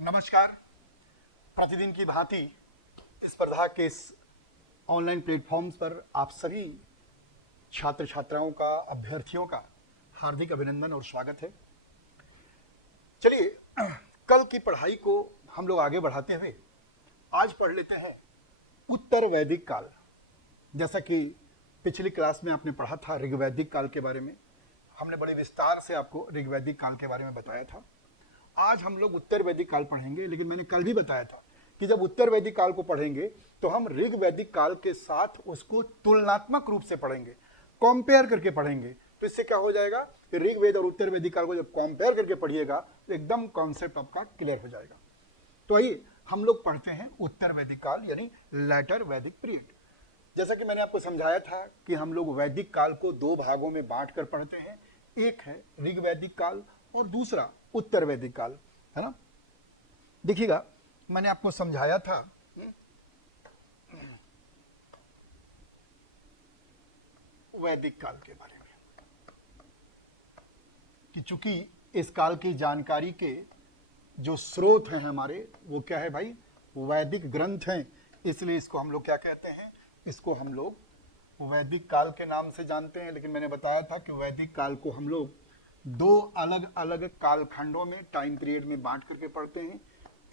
नमस्कार। प्रतिदिन की भांति इस स्पर्धा के इस ऑनलाइन प्लेटफॉर्म्स पर आप सभी छात्र छात्राओं का, अभ्यर्थियों का हार्दिक अभिनंदन और स्वागत है। चलिए, कल की पढ़ाई को हम लोग आगे बढ़ाते हुए आज पढ़ लेते हैं उत्तर वैदिक काल। जैसा कि पिछली क्लास में आपने पढ़ा था ऋग्वैदिक काल के बारे में, हमने बड़े विस्तार से आपको ऋग्वैदिक काल के बारे में बताया था। आज हम लोग उत्तर वैदिक काल पढ़ेंगे, लेकिन मैंने कल भी बताया था कि जब उत्तर वैदिक काल को पढ़ेंगे तो हम ऋग्वैदिक काल के साथ उसको तुलनात्मक रूप से पढ़ेंगे, कंपेयर करके पढ़ेंगे। तो इससे क्या हो जाएगा कि ऋग्वेद और उत्तर वैदिक काल को जब कंपेयर करके पढ़िएगा तो एकदम कॉन्सेप्ट आपका क्लियर हो जाएगा। तो आइए हम लोग पढ़ते हैं उत्तर वैदिक काल यानी लेटर वैदिक पीरियड। जैसा कि मैंने आपको समझाया था कि हम लोग वैदिक काल को दो भागों में बांट कर पढ़ते हैं, एक है ऋग्वैदिक काल और दूसरा उत्तर वैदिक काल, है ना। देखिएगा, मैंने आपको समझाया था वैदिक काल के बारे में कि चूंकि इस काल की जानकारी के जो स्रोत हैं हमारे, वो क्या है भाई, वैदिक ग्रंथ हैं। इसलिए इसको हम लोग क्या कहते हैं, इसको हम लोग वैदिक काल के नाम से जानते हैं। लेकिन मैंने बताया था कि वैदिक काल को हम लोग दो अलग अलग कालखंडों में, टाइम पीरियड में बांट करके पढ़ते हैं।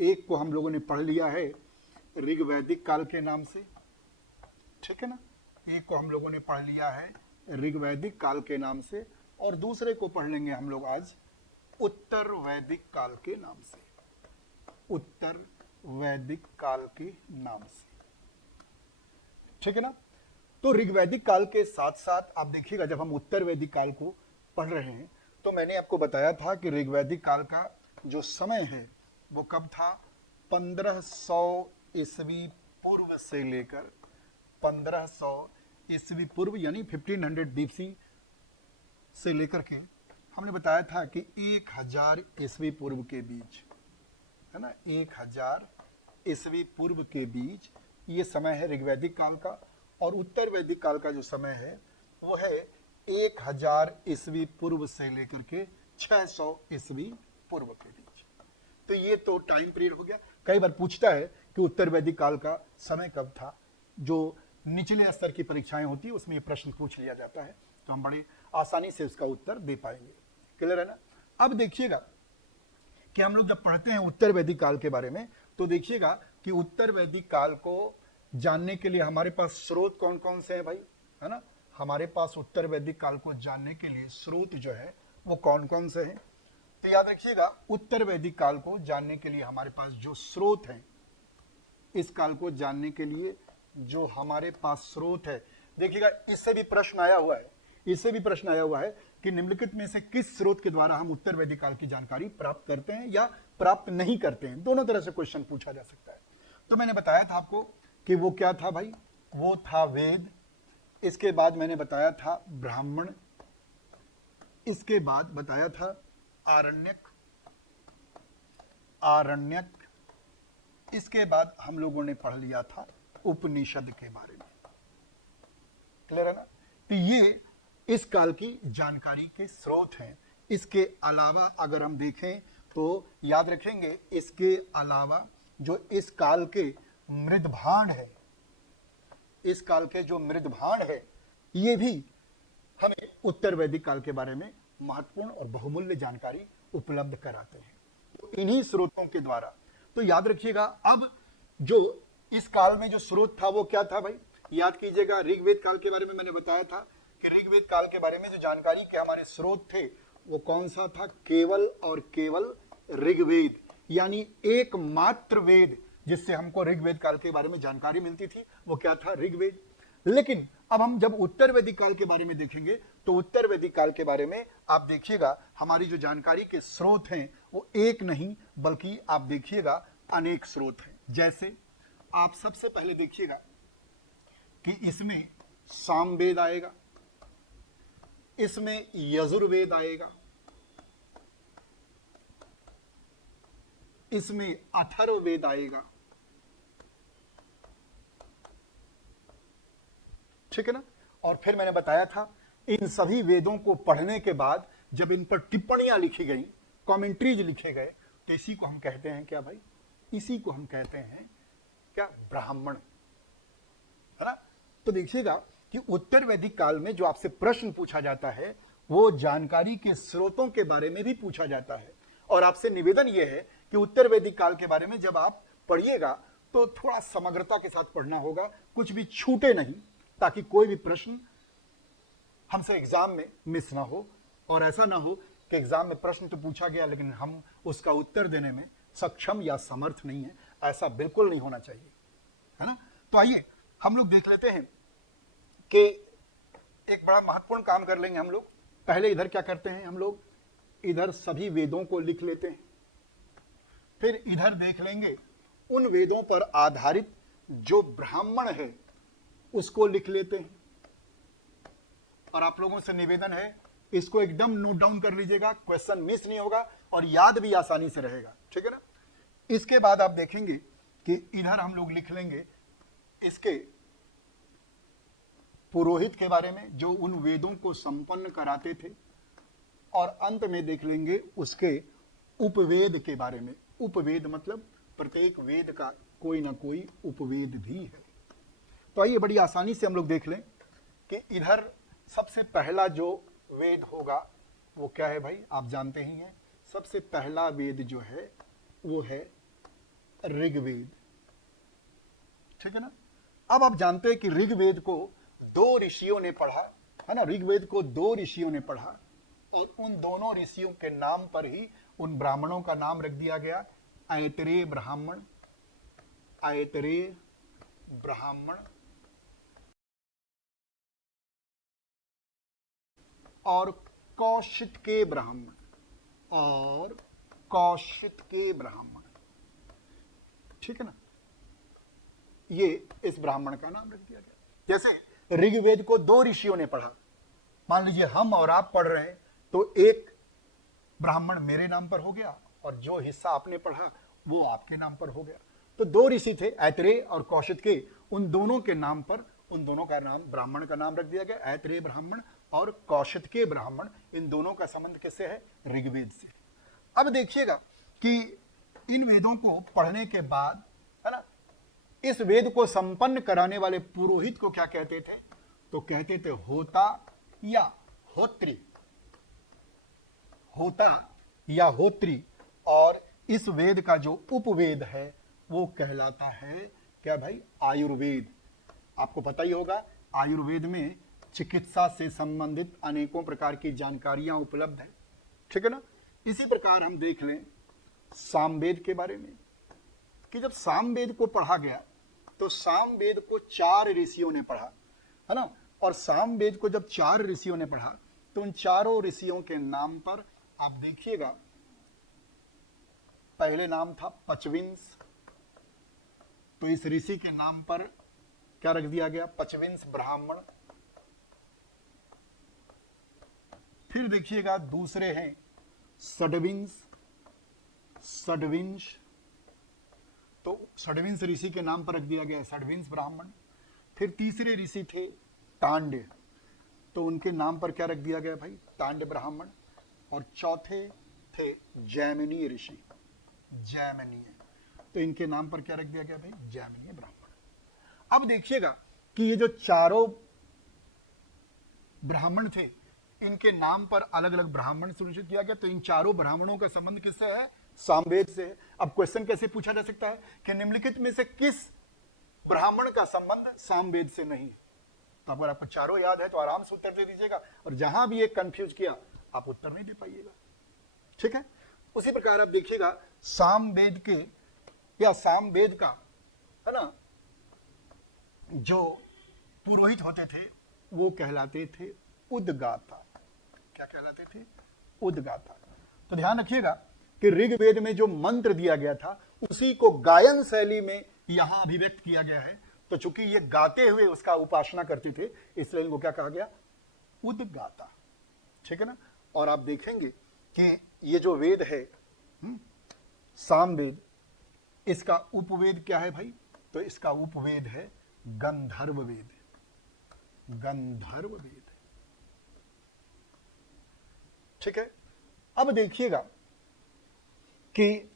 एक को हम लोगों ने पढ़ लिया है ऋग्वैदिक काल के नाम से, ठीक है ना। एक को हम लोगों ने पढ़ लिया है ऋग्वैदिक काल के नाम से, और दूसरे को पढ़ लेंगे हम लोग आज उत्तर वैदिक काल के नाम से, उत्तर वैदिक काल के नाम से, ठीक है ना। तो ऋग्वैदिक काल के साथ साथ आप देखिएगा, जब हम उत्तर वैदिक काल को पढ़ रहे हैं तो मैंने आपको बताया था कि ऋग्वैदिक काल का जो समय है वो कब था, 1500 ईस्वी पूर्व से लेकर 1500 ईस्वी पूर्व यानी 1500 बीसी से लेकर के हमने बताया था कि 1000 ईस्वी पूर्व के बीच, है ना, 1000 ईस्वी पूर्व के बीच ये समय है ऋग्वैदिक काल का। और उत्तर वैदिक काल का जो समय है वो है 1000 ईस्वी पूर्व से लेकर के 600 ईस्वी पूर्व के बीच। तो ये तो टाइम पीरियड हो गया। कई बार पूछता है कि उत्तर वैदिक काल का समय कब था, जो निचले स्तर की परीक्षाएं होती है उसमें ये प्रश्न पूछ लिया जाता है, तो हम बड़े आसानी से उसका उत्तर दे पाएंगे। क्लियर है ना। अब देखिएगा कि हम लोग जब पढ़ते हैं उत्तर वैदिक काल के बारे में तो देखिएगा कि उत्तर वैदिक काल को जानने के लिए हमारे पास स्रोत कौन कौन से हैं भाई, है ना। हमारे पास उत्तर वैदिक काल को जानने के लिए स्रोत जो है वो कौन कौन से हैं। तो याद रखिएगा, उत्तर वैदिक काल को जानने के लिए हमारे पास जो स्रोत हैं, इस काल को जानने के लिए जो हमारे पास स्रोत है, देखिएगा इससे भी प्रश्न आया हुआ है, इससे भी प्रश्न आया हुआ है कि निम्नलिखित में से किस स्रोत के द्वारा हम उत्तर वैदिक काल की जानकारी प्राप्त करते हैं या प्राप्त नहीं करते हैं। दोनों तरह से क्वेश्चन पूछा जा सकता है। तो मैंने बताया था आपको कि वो क्या था भाई, वो था वेद, इसके बाद मैंने बताया था ब्राह्मण, इसके बाद बताया था आरण्यक, इसके बाद हम लोगों ने पढ़ लिया था उपनिषद के बारे में। क्लियर है ना। तो ये इस काल की जानकारी के स्रोत हैं। इसके अलावा अगर हम देखें तो याद रखेंगे, इसके अलावा जो इस काल के मृदभांड है, इस काल के जो मृदभांड है, ये भी हमें उत्तर वैदिक काल के बारे में महत्वपूर्ण और बहुमूल्य जानकारी उपलब्ध कराते हैं, तो इन्हीं स्रोतों के द्वारा। तो याद रखिएगा, अब जो इस काल में जो स्रोत था वो क्या था भाई, याद कीजिएगा, ऋग्वेद काल के बारे में मैंने बताया था कि ऋग्वेद काल के बारे में जो जानकारी के हमारे स्रोत थे वो कौन सा था, केवल और केवल ऋग्वेद, यानी एकमात्र वेद जिससे हमको ऋग्वेद काल के बारे में जानकारी मिलती थी वो क्या था, ऋग्वेद। लेकिन अब हम जब उत्तर वैदिक काल के बारे में देखेंगे तो उत्तर वैदिक काल के बारे में आप देखिएगा हमारी जो जानकारी के स्रोत हैं वो एक नहीं बल्कि आप देखिएगा अनेक स्रोत हैं। जैसे आप सबसे पहले देखिएगा कि इसमें सामवेद आएगा, इसमें यजुर्वेद आएगा, इसमें अथर्ववेद आएगा, ठीक है ना। और फिर मैंने बताया था इन सभी वेदों को पढ़ने के बाद जब इन पर टिप्पणियां लिखी गई, कमेंट्रीज लिखे गए, तो इसी को हम कहते हैं क्या भाई? इसी को हम कहते हैं क्या? ब्राह्मण, है ना? तो देखिएगा कि उत्तर वैदिक काल में जो आपसे प्रश्न पूछा जाता है वो जानकारी के स्रोतों के बारे में भी पूछा जाता है। और आपसे निवेदन यह है कि उत्तर वैदिक काल के बारे में जब आप पढ़िएगा तो थोड़ा समग्रता के साथ पढ़ना होगा, कुछ भी छूटे नहीं, ताकि कोई भी प्रश्न हमसे एग्जाम में मिस ना हो। और ऐसा ना हो कि एग्जाम में प्रश्न तो पूछा गया लेकिन हम उसका उत्तर देने में सक्षम या समर्थ नहीं है, ऐसा बिल्कुल नहीं होना चाहिए, है ना? तो आइए हम लोग देख लेते हैं कि एक बड़ा महत्वपूर्ण काम कर लेंगे हम लोग। पहले इधर क्या करते हैं हम लोग? इधर सभी वेदों को लिख लेते हैं, फिर इधर देख लेंगे उन वेदों पर आधारित जो ब्राह्मण है उसको लिख लेते हैं। और आप लोगों से निवेदन है इसको एकदम नोट डाउन कर लीजिएगा, क्वेश्चन मिस नहीं होगा और याद भी आसानी से रहेगा, ठीक है ना? इसके बाद आप देखेंगे कि इधर हम लोग लिख लेंगे इसके पुरोहित के बारे में जो उन वेदों को संपन्न कराते थे, और अंत में देख लेंगे उसके उपवेद के बारे में। उपवेद मतलब प्रत्येक वेद का कोई ना कोई उपवेद भी है। तो आइए बड़ी आसानी से हम लोग देख लें कि इधर सबसे पहला जो वेद होगा वो क्या है भाई? आप जानते ही हैं, सबसे पहला वेद जो है वो है ऋग्वेद, ठीक है ना? अब आप जानते हैं कि ऋग्वेद को 2 ऋषियों ने पढ़ा, है ना? ऋग्वेद को 2 ऋषियों ने पढ़ा और उन दोनों ऋषियों के नाम पर ही उन ब्राह्मणों का नाम रख दिया गया, ऐतरेय ब्राह्मण, ऐतरेय ब्राह्मण और कौशिक के ब्राह्मण, और कौशिक के ब्राह्मण, ठीक है ना? ये इस ब्राह्मण का नाम रख दिया गया। जैसे ऋग्वेद को 2 ऋषियों ने पढ़ा, मान लीजिए हम और आप पढ़ रहे हैं तो एक ब्राह्मण मेरे नाम पर हो गया और जो हिस्सा आपने पढ़ा वो आपके नाम पर हो गया। तो 2 ऋषि थे, ऐतरेय और कौशिक के, उन दोनों के नाम पर उन दोनों का नाम, ब्राह्मण का नाम रख दिया गया, ऐतरेय ब्राह्मण और कौशिक के ब्राह्मण। इन दोनों का संबंध किससे है? ऋग्वेद से। अब देखिएगा कि इन वेदों को पढ़ने के बाद, है ना, इस वेद को संपन्न कराने वाले पुरोहित को क्या कहते थे? तो कहते थे होता या होत्री, होता या होत्री। और इस वेद का जो उपवेद है वो कहलाता है क्या भाई? आयुर्वेद। आपको पता ही होगा आयुर्वेद में चिकित्सा से संबंधित अनेकों प्रकार की जानकारियां उपलब्ध हैं, ठीक है ना? इसी प्रकार हम देख लें सामवेद के बारे में कि जब सामवेद को पढ़ा गया तो सामवेद को 4 ऋषियों ने पढ़ा, है ना? और सामवेद को जब 4 ऋषियों ने पढ़ा तो उन चारों ऋषियों के नाम पर आप देखिएगा, पहले नाम था पचविंश, तो इस ऋषि के नाम पर क्या रख दिया गया? पचविंश ब्राह्मण। फिर देखिएगा दूसरे हैं षड्विंश, षड्विंश, तो षड्विंश ऋषि के नाम पर रख दिया गया षड्विंश ब्राह्मण। फिर तीसरे ऋषि थे तांड्य, तो उनके नाम पर क्या रख दिया गया भाई? तांड्य ब्राह्मण। और चौथे थे जैमिनीय ऋषि, जैमिनीय, तो इनके नाम पर क्या रख दिया गया भाई? जैमिनीय ब्राह्मण। अब देखिएगा कि ये जो चारों ब्राह्मण थे इनके नाम पर अलग अलग ब्राह्मण सुनिश्चित किया गया। तो इन चारों ब्राह्मणों का संबंध किससे है? सामवेद से है। अब क्वेश्चन कैसे पूछा जा सकता है कि निम्नलिखित में से किस ब्राह्मण का संबंध सामवेद से नहीं है? तो अगर आपको चारों याद है तो आराम से उत्तर दे दीजिएगा, और जहां भी ये कंफ्यूज किया आप उत्तर नहीं दे पाइएगा, ठीक है? उसी प्रकार आप देखिएगा सामवेद के या सामवेद का, है ना, जो पुरोहित होते थे वो कहलाते थे उद्गाता। क्या कहलाते थे? उद्गाता। तो ध्यान रखिएगा कि ऋग्वेद में जो मंत्र दिया गया था उसी को गायन शैली में यहां अभिव्यक्त किया गया है। तो चूंकि ये गाते हुए उसका उपासना करते थे इसलिए इनको क्या कहा गया? उद्गाता, ठीक है ना? और आप देखेंगे कि ये जो वेद है सामवेद, इसका उपवेद क्या है भाई? तो इसका उपवेद है गंधर्व वेद, गंधर्व वेद, ठीक है। अब देखिएगा कि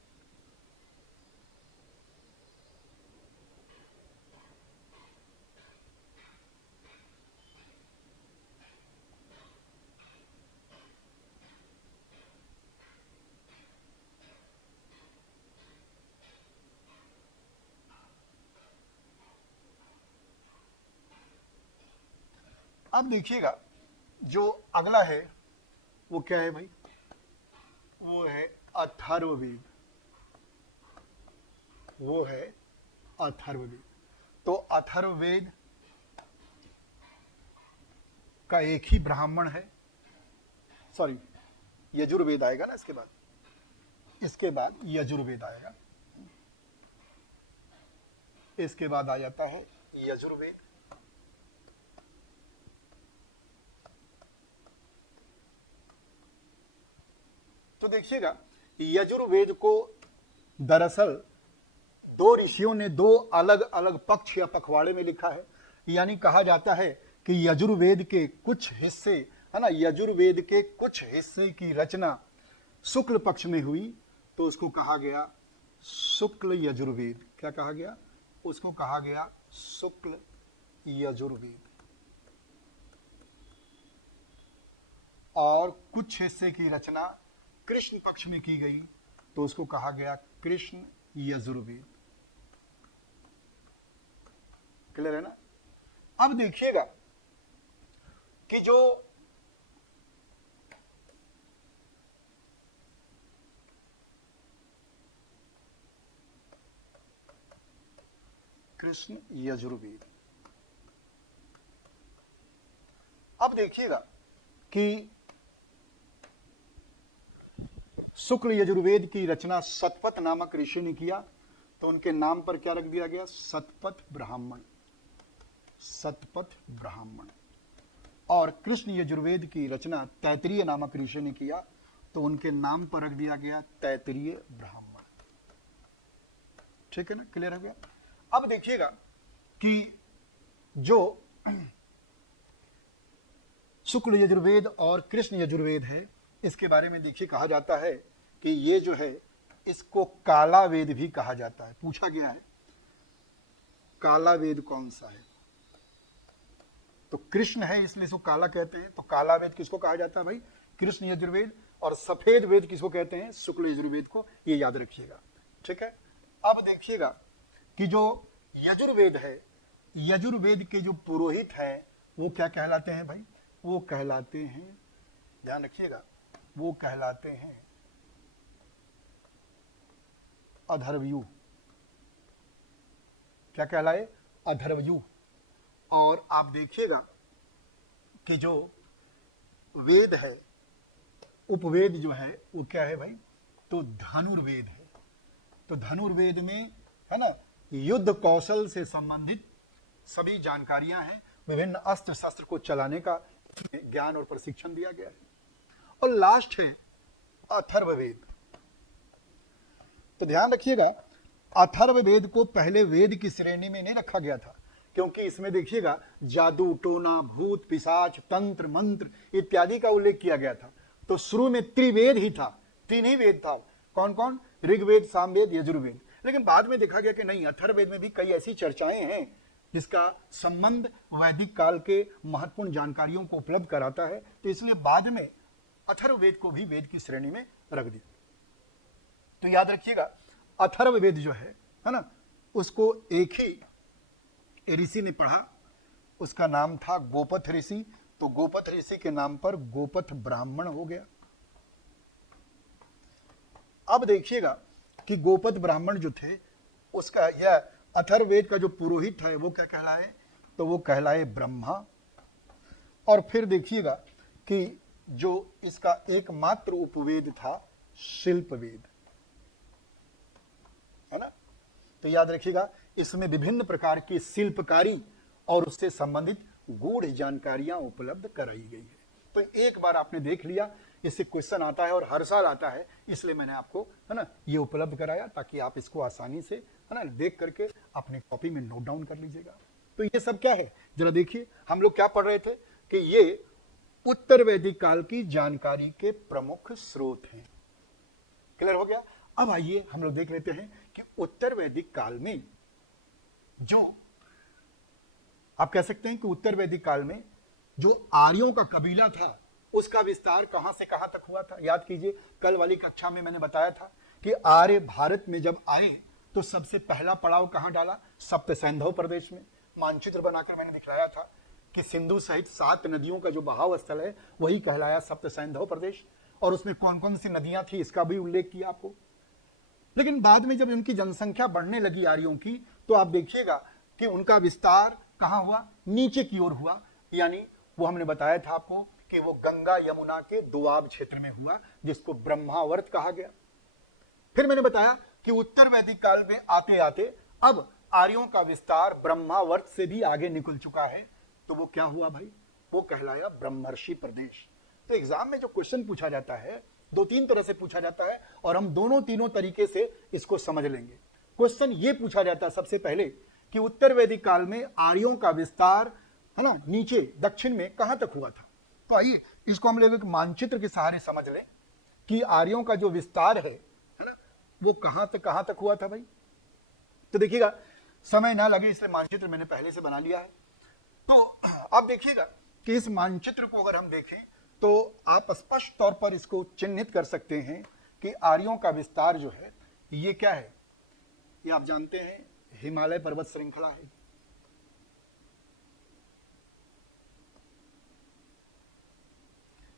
अब देखिएगा जो अगला है वो क्या है भाई, वो है अथर्ववेद। वो है अथर्ववेद। तो अथर्ववेद का एक ही ब्राह्मण है, सॉरी यजुर्वेद आएगा ना इसके बाद, इसके बाद यजुर्वेद आएगा, इसके बाद आ जाता है यजुर्वेद। तो देखिएगा यजुर्वेद को दरअसल दो ऋषियों ने दो अलग अलग पक्ष या पखवाड़े में लिखा है। यानी कहा जाता है कि यजुर्वेद के कुछ हिस्से, है ना, यजुर्वेद के कुछ हिस्से की रचना शुक्ल पक्ष में हुई तो उसको कहा गया शुक्ल यजुर्वेद। क्या कहा गया? उसको कहा गया शुक्ल यजुर्वेद। और कुछ हिस्से की रचना कृष्ण पक्ष में की गई तो उसको कहा गया कृष्ण यजुर्वेद। क्लियर है ना? अब देखिएगा कि जो कृष्ण यजुर्वेद, अब देखिएगा कि शुक्ल यजुर्वेद की रचना सतपथ नामक ऋषि ने किया तो उनके नाम पर क्या रख दिया गया? सतपथ ब्राह्मण। सतपथ ब्राह्मण। और कृष्ण यजुर्वेद की रचना तैतरीय नामक ऋषि ने किया तो उनके नाम पर रख दिया गया तैतरीय ब्राह्मण। ठीक है ना? क्लियर हो गया? अब देखिएगा कि जो शुक्ल यजुर्वेद और कृष्ण यजुर्वेद है इसके बारे में देखिए कहा जाता है कि ये जो है इसको काला वेद भी कहा जाता है। पूछा गया है काला वेद कौन सा है, तो कृष्ण है इसलिए इसको काला कहते हैं। तो काला वेद किसको कहा जाता है भाई? कृष्ण यजुर्वेद। और सफेद वेद किसको कहते हैं? शुक्ल यजुर्वेद को। ये याद रखिएगा। ठीक है। अब देखिएगा कि जो यजुर्वेद है, यजुर्वेद के जो पुरोहित हैं वो क्या कहलाते हैं भाई? वो कहलाते हैं, ध्यान रखिएगा, वो कहलाते हैं अधर्वयु। क्या कहलाए? अधर्वयु। और आप देखिएगा कि जो वेद है, उपवेद जो है वो क्या है भाई? तो धनुर्वेद है। तो धनुर्वेद में, है ना, युद्ध कौशल से संबंधित सभी जानकारियां हैं। विभिन्न अस्त्र शस्त्र को चलाने का ज्ञान और प्रशिक्षण दिया गया है। और लास्ट है अथर्ववेद। तो ध्यान रखिएगा अथर्ववेद को पहले वेद की श्रेणी में नहीं रखा गया था क्योंकि इसमें देखिएगा जादू, टोना, भूत, पिशाच, तंत्र, मंत्र इत्यादि का उल्लेख किया गया था। तो शुरू में त्रिवेद ही था, तीन ही वेद था। कौन कौन? ऋग्वेद, सामवेद, यजुर्वेद। लेकिन बाद में देखा गया कि नहीं, अथर्ववेद में भी कई ऐसी चर्चाएं हैं जिसका संबंध वैदिक काल के महत्वपूर्ण जानकारियों को उपलब्ध कराता है। तो इसलिए बाद में अथर्ववेद को भी वेद की श्रेणी में रख दिया। तो याद रखिएगा अथर्ववेद जो है ना, उसको एक ही ऋषि ने पढ़ा, उसका नाम था गोपथ ऋषि। तो गोपथ ऋषि के नाम पर गोपथ ब्राह्मण हो गया। अब देखिएगा कि गोपथ ब्राह्मण जो थे उसका यह अथर्ववेद का जो पुरोहित है वो क्या कहलाए? तो वो कहलाए ब्रह्मा। और फिर देखिएगा कि जो इसका एकमात्र उपवेद था शिल्पवेद, है ना। तो याद रखिएगा इसमें विभिन्न प्रकार की शिल्पकारी और उससे संबंधित गूढ़ जानकारियां उपलब्ध कराई गई है। तो एक बार आपने देख लिया, इससे क्वेश्चन आता है और हर साल आता है, इसलिए मैंने आपको, है ना, ये उपलब्ध कराया ताकि आप इसको आसानी से, है ना, देख करके अपने कॉपी में नोट डाउन कर लीजिएगा। तो ये सब क्या है जरा देखिए, हम लोग क्या पढ़ रहे थे कि ये उत्तर वैदिक काल की जानकारी के प्रमुख स्रोत हैं। क्लियर हो गया। अब आइए हम लोग देख लेते हैं कि उत्तर वैदिक काल में जो आप कह सकते हैं कि उत्तर वैदिक काल में जो आर्यों का कबीला था उसका विस्तार कहां से कहां तक हुआ था। याद कीजिए, कल वाली कक्षा में मैंने बताया था कि आर्य भारत में जब आए तो सबसे पहला पड़ाव कहां डाला? सप्त सैंधव प्रदेश में। मानचित्र बनाकर मैंने दिखलाया था कि सिंधु सहित 7 नदियों का जो बहाव स्थल है वही कहलाया सप्त सैंधव प्रदेश, और उसमें कौन कौन सी नदियां थी इसका भी उल्लेख किया आपको। लेकिन बाद में जब उनकी जनसंख्या बढ़ने लगी आर्यों की, तो आप देखिएगा कि उनका विस्तार कहां हुआ? नीचे की ओर हुआ। यानी वो हमने बताया था आपको कि वो गंगा यमुना के दोआब क्षेत्र में हुआ, जिसको ब्रह्मावर्त कहा गया। फिर मैंने बताया कि उत्तर वैदिक काल में आते आते अब आर्यों का विस्तार ब्रह्मावर्त से भी आगे निकल चुका है, तो वो क्या हुआ भाई? वो कहलाया ब्रह्मर्षि प्रदेश। तो एग्जाम में जो क्वेश्चन पूछा जाता है 2-3 तरह से पूछा जाता है, और हम दोनों तीनों तरीके से इसको समझ लेंगे। क्वेश्चन ये पूछा जाता है सबसे पहले कि उत्तर वैदिक काल में आर्यों का विस्तार, है ना, नीचे दक्षिण में कहां तक हुआ था। तो आइए इसको हम लोग एक मानचित्र के सहारे समझ लें कि आर्यों का जो विस्तार है ना, वो कहां तक हुआ था भाई। तो देखिएगा, समय ना लगे इसलिए मानचित्र मैंने पहले से बना लिया है। तो आप देखिएगा कि इस मानचित्र को अगर हम देखें तो आप स्पष्ट तौर पर इसको चिन्हित कर सकते हैं कि आर्यों का विस्तार जो है ये क्या है? ये आप जानते हैं हिमालय पर्वत श्रृंखला है।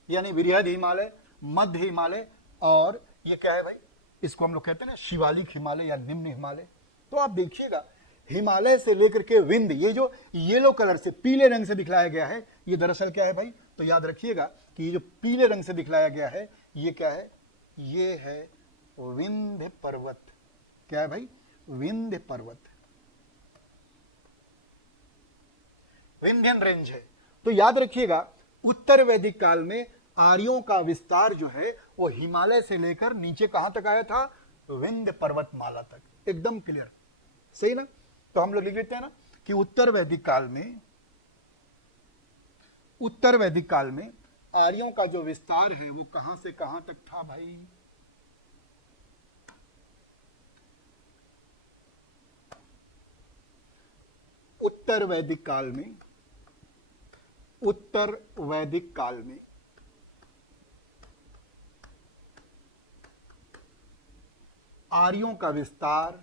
यानी वृहद हिमालय, मध्य हिमालय, और ये क्या है भाई? इसको हम लोग कहते हैं ना शिवालिक हिमालय या निम्न हिमालय। तो आप देखिएगा हिमालय से लेकर के विंध्य, ये जो येलो कलर से पीले रंग से दिखलाया गया है, ये दरअसल क्या है भाई? तो याद रखिएगा कि ये जो पीले रंग से दिखलाया गया है ये क्या है? ये है विंध्य पर्वत। क्या है भाई? विंध्य पर्वत, विंध्यन रेंज है। तो याद रखिएगा उत्तर वैदिक काल में आर्यों का विस्तार जो है वो हिमालय से लेकर नीचे कहां तक आया था? विंध्य पर्वतमाला तक। एकदम क्लियर, सही ना। तो हम लोग लिख लेते हैं ना कि उत्तर वैदिक काल में आर्यों का जो विस्तार है वो कहां से कहां तक था भाई? उत्तर वैदिक काल में आर्यों का विस्तार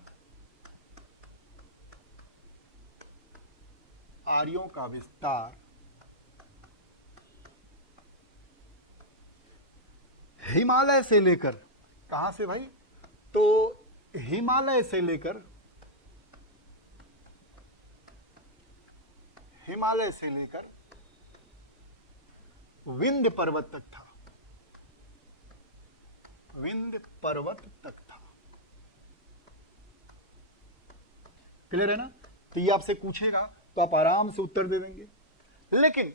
हिमालय से लेकर, कहां से भाई? तो हिमालय से लेकर विंध्य पर्वत तक था। क्लियर है ना। तो ये आपसे पूछेगा तो आप आराम से उत्तर दे देंगे। लेकिन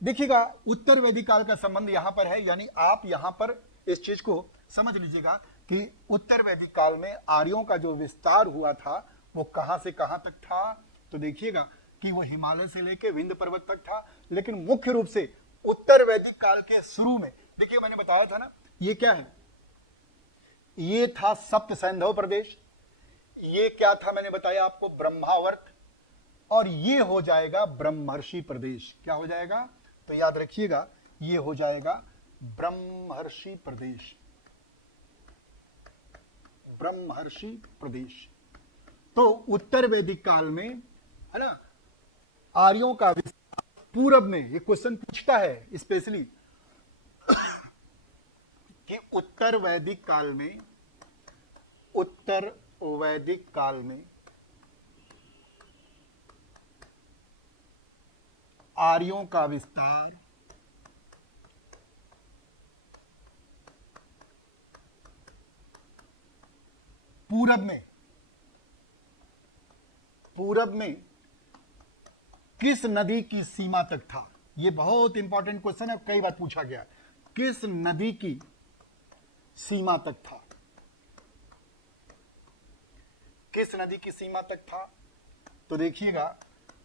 देखिएगा उत्तर वैदिक काल का संबंध यहां पर है, यानी आप यहां पर इस चीज को समझ लीजिएगा कि उत्तर वैदिक काल में आर्यों का जो विस्तार हुआ था वो कहां से कहां तक था। तो देखिएगा कि वो हिमालय से लेकर विंध्य पर्वत तक था। लेकिन मुख्य रूप से उत्तर वैदिक काल के शुरू में, देखिए मैंने बताया था ना, ये क्या है? ये था सप्त सैंधव प्रदेश। ये क्या था मैंने बताया आपको? ब्रह्मावर्त। और ये हो जाएगा ब्रह्मर्षि प्रदेश। क्या हो जाएगा? तो याद रखिएगा ये हो जाएगा ब्रह्मर्षि प्रदेश। तो उत्तर वैदिक काल में, है ना, आर्यों का विस्तार पूरब में, ये क्वेश्चन पूछता है स्पेशली कि उत्तर वैदिक काल में आर्यों का विस्तार पूरब में किस नदी की सीमा तक था। यह बहुत इंपॉर्टेंट क्वेश्चन है, कई बार पूछा गया। किस नदी की सीमा तक था? किस नदी की सीमा तक था? तो देखिएगा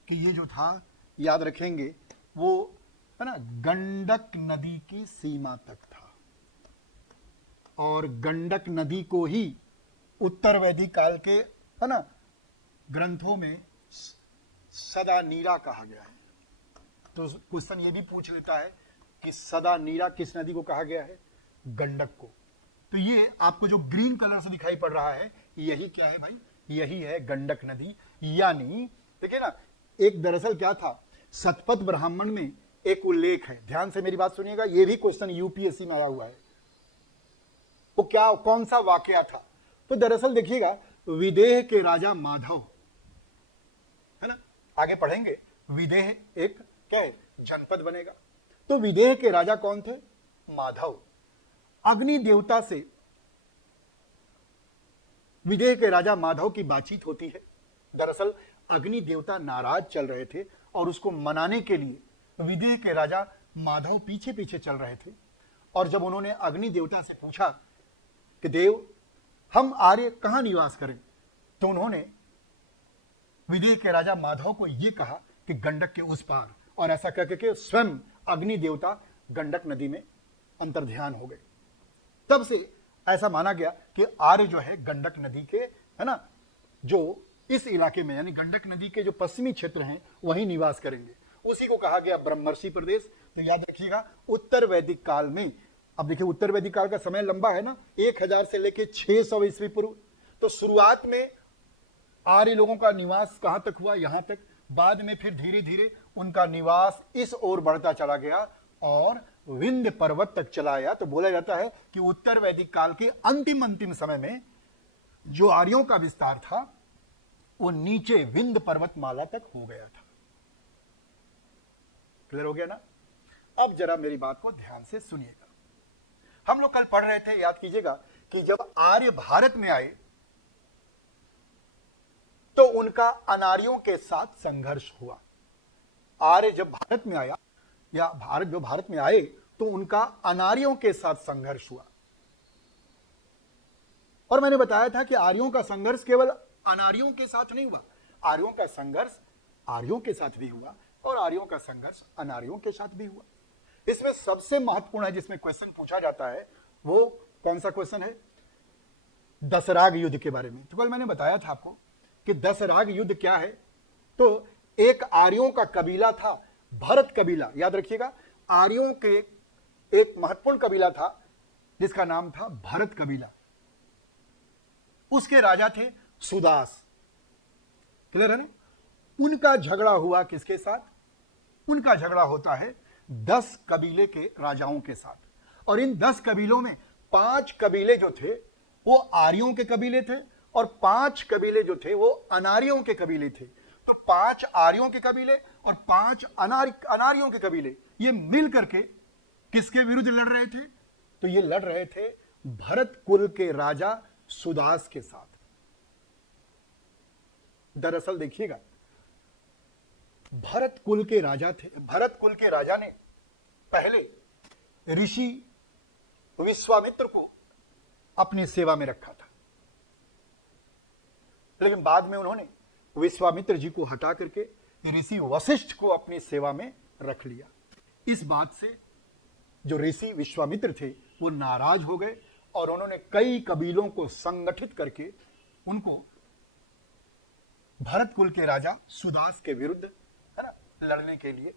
कि ये जो था, याद रखेंगे, वो है ना, गंडक नदी की सीमा तक था। और गंडक नदी को ही उत्तर वैदिक काल के, है ना, ग्रंथों में सदा नीरा कहा गया है। तो क्वेश्चन ये भी पूछ लेता है कि सदा नीरा किस नदी को कहा गया है? गंडक को। तो ये आपको जो ग्रीन कलर से दिखाई पड़ रहा है, यही क्या है भाई? यही है गंडक नदी। यानी देखिए ना, एक दरअसल क्या था, शतपथ ब्राह्मण में एक उल्लेख है, ध्यान से मेरी बात सुनिएगा, ये भी क्वेश्चन यूपीएससी में आया हुआ है। वो क्या, कौन सा वाकया था? तो दरअसल देखिएगा, विदेह के राजा माधव, है ना, आगे पढ़ेंगे, विदेह एक क्या है? जनपद बनेगा। तो विदेह के राजा कौन थे? माधव। अग्नि देवता से विदेह के राजा माधव की बातचीत होती है। दरअसल अग्नि देवता नाराज चल रहे थे और उसको मनाने के लिए विदेह के राजा माधव पीछे पीछे चल रहे थे। और जब उन्होंने अग्नि देवता से पूछा कि देव, हम आर्य कहां निवास करें, तो उन्होंने विदेह के राजा माधव को यह कहा कि गंडक के उस पार। और ऐसा करके स्वयं अग्नि देवता गंडक नदी में अंतर्ध्यान हो गए। तब से ऐसा माना गया कि आर्य जो है गंडक नदी के, है ना, जो इस इलाके में यानी गंडक नदी के जो पश्चिमी क्षेत्र हैं वहीं निवास करेंगे। उसी को कहा गया ब्रह्मर्षि प्रदेश। तो याद रखिएगा, उत्तर वैदिक काल में, अब देखिए उत्तर वैदिक काल का समय लंबा है ना, 1000 से लेके 600 ईस्वी पूर्व। तो शुरुआत में आर्य लोगों का निवास कहां तक हुआ? यहां तक। बाद में फिर धीरे धीरे उनका निवास इस ओर बढ़ता चला गया और विंध्य पर्वत तक चला आया। तो बोला जाता है कि उत्तर वैदिक काल के अंतिम समय में जो आर्यों का विस्तार था वो नीचे विंध्य पर्वतमाला तक हो गया था। क्लियर हो गया ना? अब जरा मेरी बात को ध्यान से सुनिएगा। हम लोग कल पढ़ रहे थे, याद कीजिएगा, कि जब आर्य भारत में आए तो उनका अनार्यों के साथ संघर्ष हुआ। आर्य जब भारत में आया या भारत में आए तो उनका अनार्यों के साथ संघर्ष हुआ। और मैंने बताया था कि आर्यों का संघर्ष केवल अनार्यों के साथ नहीं हुआ, आर्यों का संघर्ष आर्यों के साथ भी हुआ और आर्यों का संघर्ष अनार्यों के साथ भी हुआ। इसमें सबसे महत्वपूर्ण है जिसमें क्वेश्चन पूछा जाता है, वो कौन सा क्वेश्चन है? दसराग युद्ध के बारे में। तो कल मैंने बताया था आपको कि दसराग युद्ध क्या है। तो एक आर्यों का कबीला था, भरत कबीला। याद रखिएगा, आर्यों के एक महत्वपूर्ण कबीला था जिसका नाम था भरत कबीला। उसके राजा थे सुदास। क्लियर है ना? उनका झगड़ा हुआ किसके साथ? उनका झगड़ा होता है 10 कबीले के राजाओं के साथ। और इन 10 कबीलों में 5 कबीले जो थे वो आर्यों के कबीले थे और 5 कबीले जो थे वो अनार्यों के कबीले थे। तो 5 आर्यों के कबीले और 5 अनार्यों के कबीले ये मिल करके किसके विरुद्ध लड़ रहे थे? तो ये लड़ रहे थे भरत कुल के राजा सुदास के साथ। दरअसल देखिएगा, भरत कुल के राजा थे। भरत कुल के राजा ने पहले ऋषि विश्वामित्र को अपनी सेवा में रखा था, लेकिन बाद में उन्होंने विश्वामित्र जी को हटा करके ऋषि वशिष्ठ को अपनी सेवा में रख लिया। इस बात से जो ऋषि विश्वामित्र थे वो नाराज हो गए और उन्होंने कई कबीलों को संगठित करके उनको भरत कुल के राजा सुदास के विरुद्ध, है ना, लड़ने के लिए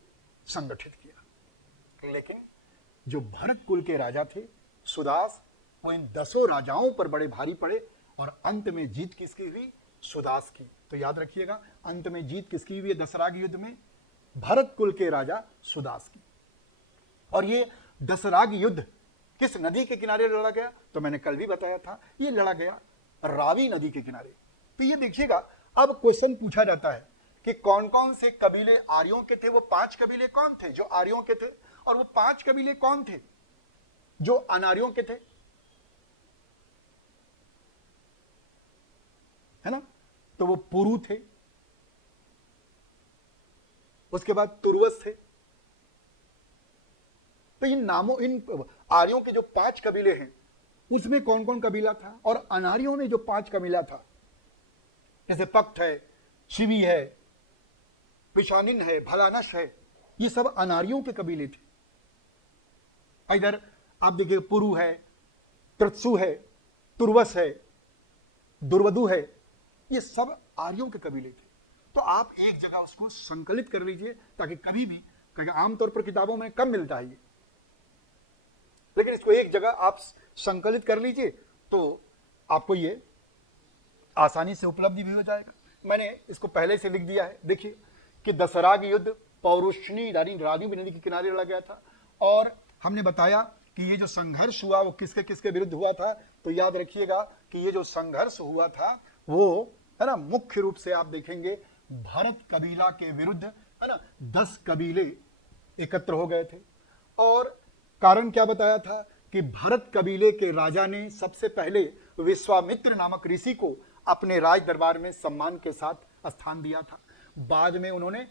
संगठित किया। लेकिन जो भरत कुल के राजा थे सुदास, वो इन 10 राजाओं पर बड़े भारी पड़े और अंत में जीत किसकी हुई? सुदास की। तो याद रखिएगा, अंत में जीत किसकी हुई है दसराग युद्ध में? भरत कुल के राजा सुदास की। और ये दसराग युद्ध किस नदी के किनारे लड़ा गया? तो मैंने कल भी बताया था, ये लड़ा गया रावी नदी के किनारे। तो ये देखिएगा, अब क्वेश्चन पूछा जाता है कि कौन कौन से कबीले आर्यों के थे? वो 5 कबीले कौन थे जो आर्यों के थे? और वो 5 कबीले कौन थे जो अनार्यों के थे? है ना? तो वो पुरु थे, उसके बाद तुर्वस थे। तो इन नामों, इन आर्यों के जो 5 कबीले हैं उसमें कौन कौन कबीला था? और अनार्यों में जो 5 कबीला था, जैसे पक्त है, शिवी है, पिशानिन है, भलानश है, ये सब अनार्यों के कबीले थे। इधर आप देखिए पुरु है, त्रत्सु है, तुर्वस है, दुर्वधु है, ये सब आर्यों के कबीले थे। तो आप एक जगह उसको संकलित कर लीजिए ताकि कभी भी, क्योंकि आमतौर पर किताबों में कम मिलता है ये, लेकिन इसको एक जगह आप संकलित कर लीजिए तो आपको ये आसानी से उपलब्धि भी हो जाएगा। मैंने इसको पहले से लिख दिया है। देखिए कि दशराग युद्ध पौरुष्णी रानी नदी के किनारे लड़ा गया था, और हमने बताया कि ये जो संघर्ष हुआ वो किसके किसके विरुद्ध हुआ था। तो याद रखिएगा कि ये जो संघर्ष हुआ था वो है ना, मुख्य रूप से आप देखेंगे भरत कबीला के विरुद्ध, है ना, 10 कबीले एकत्र हो गए थे। और कारण क्या बताया था कि भरत कबीले के राजा ने सबसे पहले विश्वामित्र नामक ऋषि को अपने राज दरबार में सम्मान के साथ स्थान दिया था। बाद में उन्होंने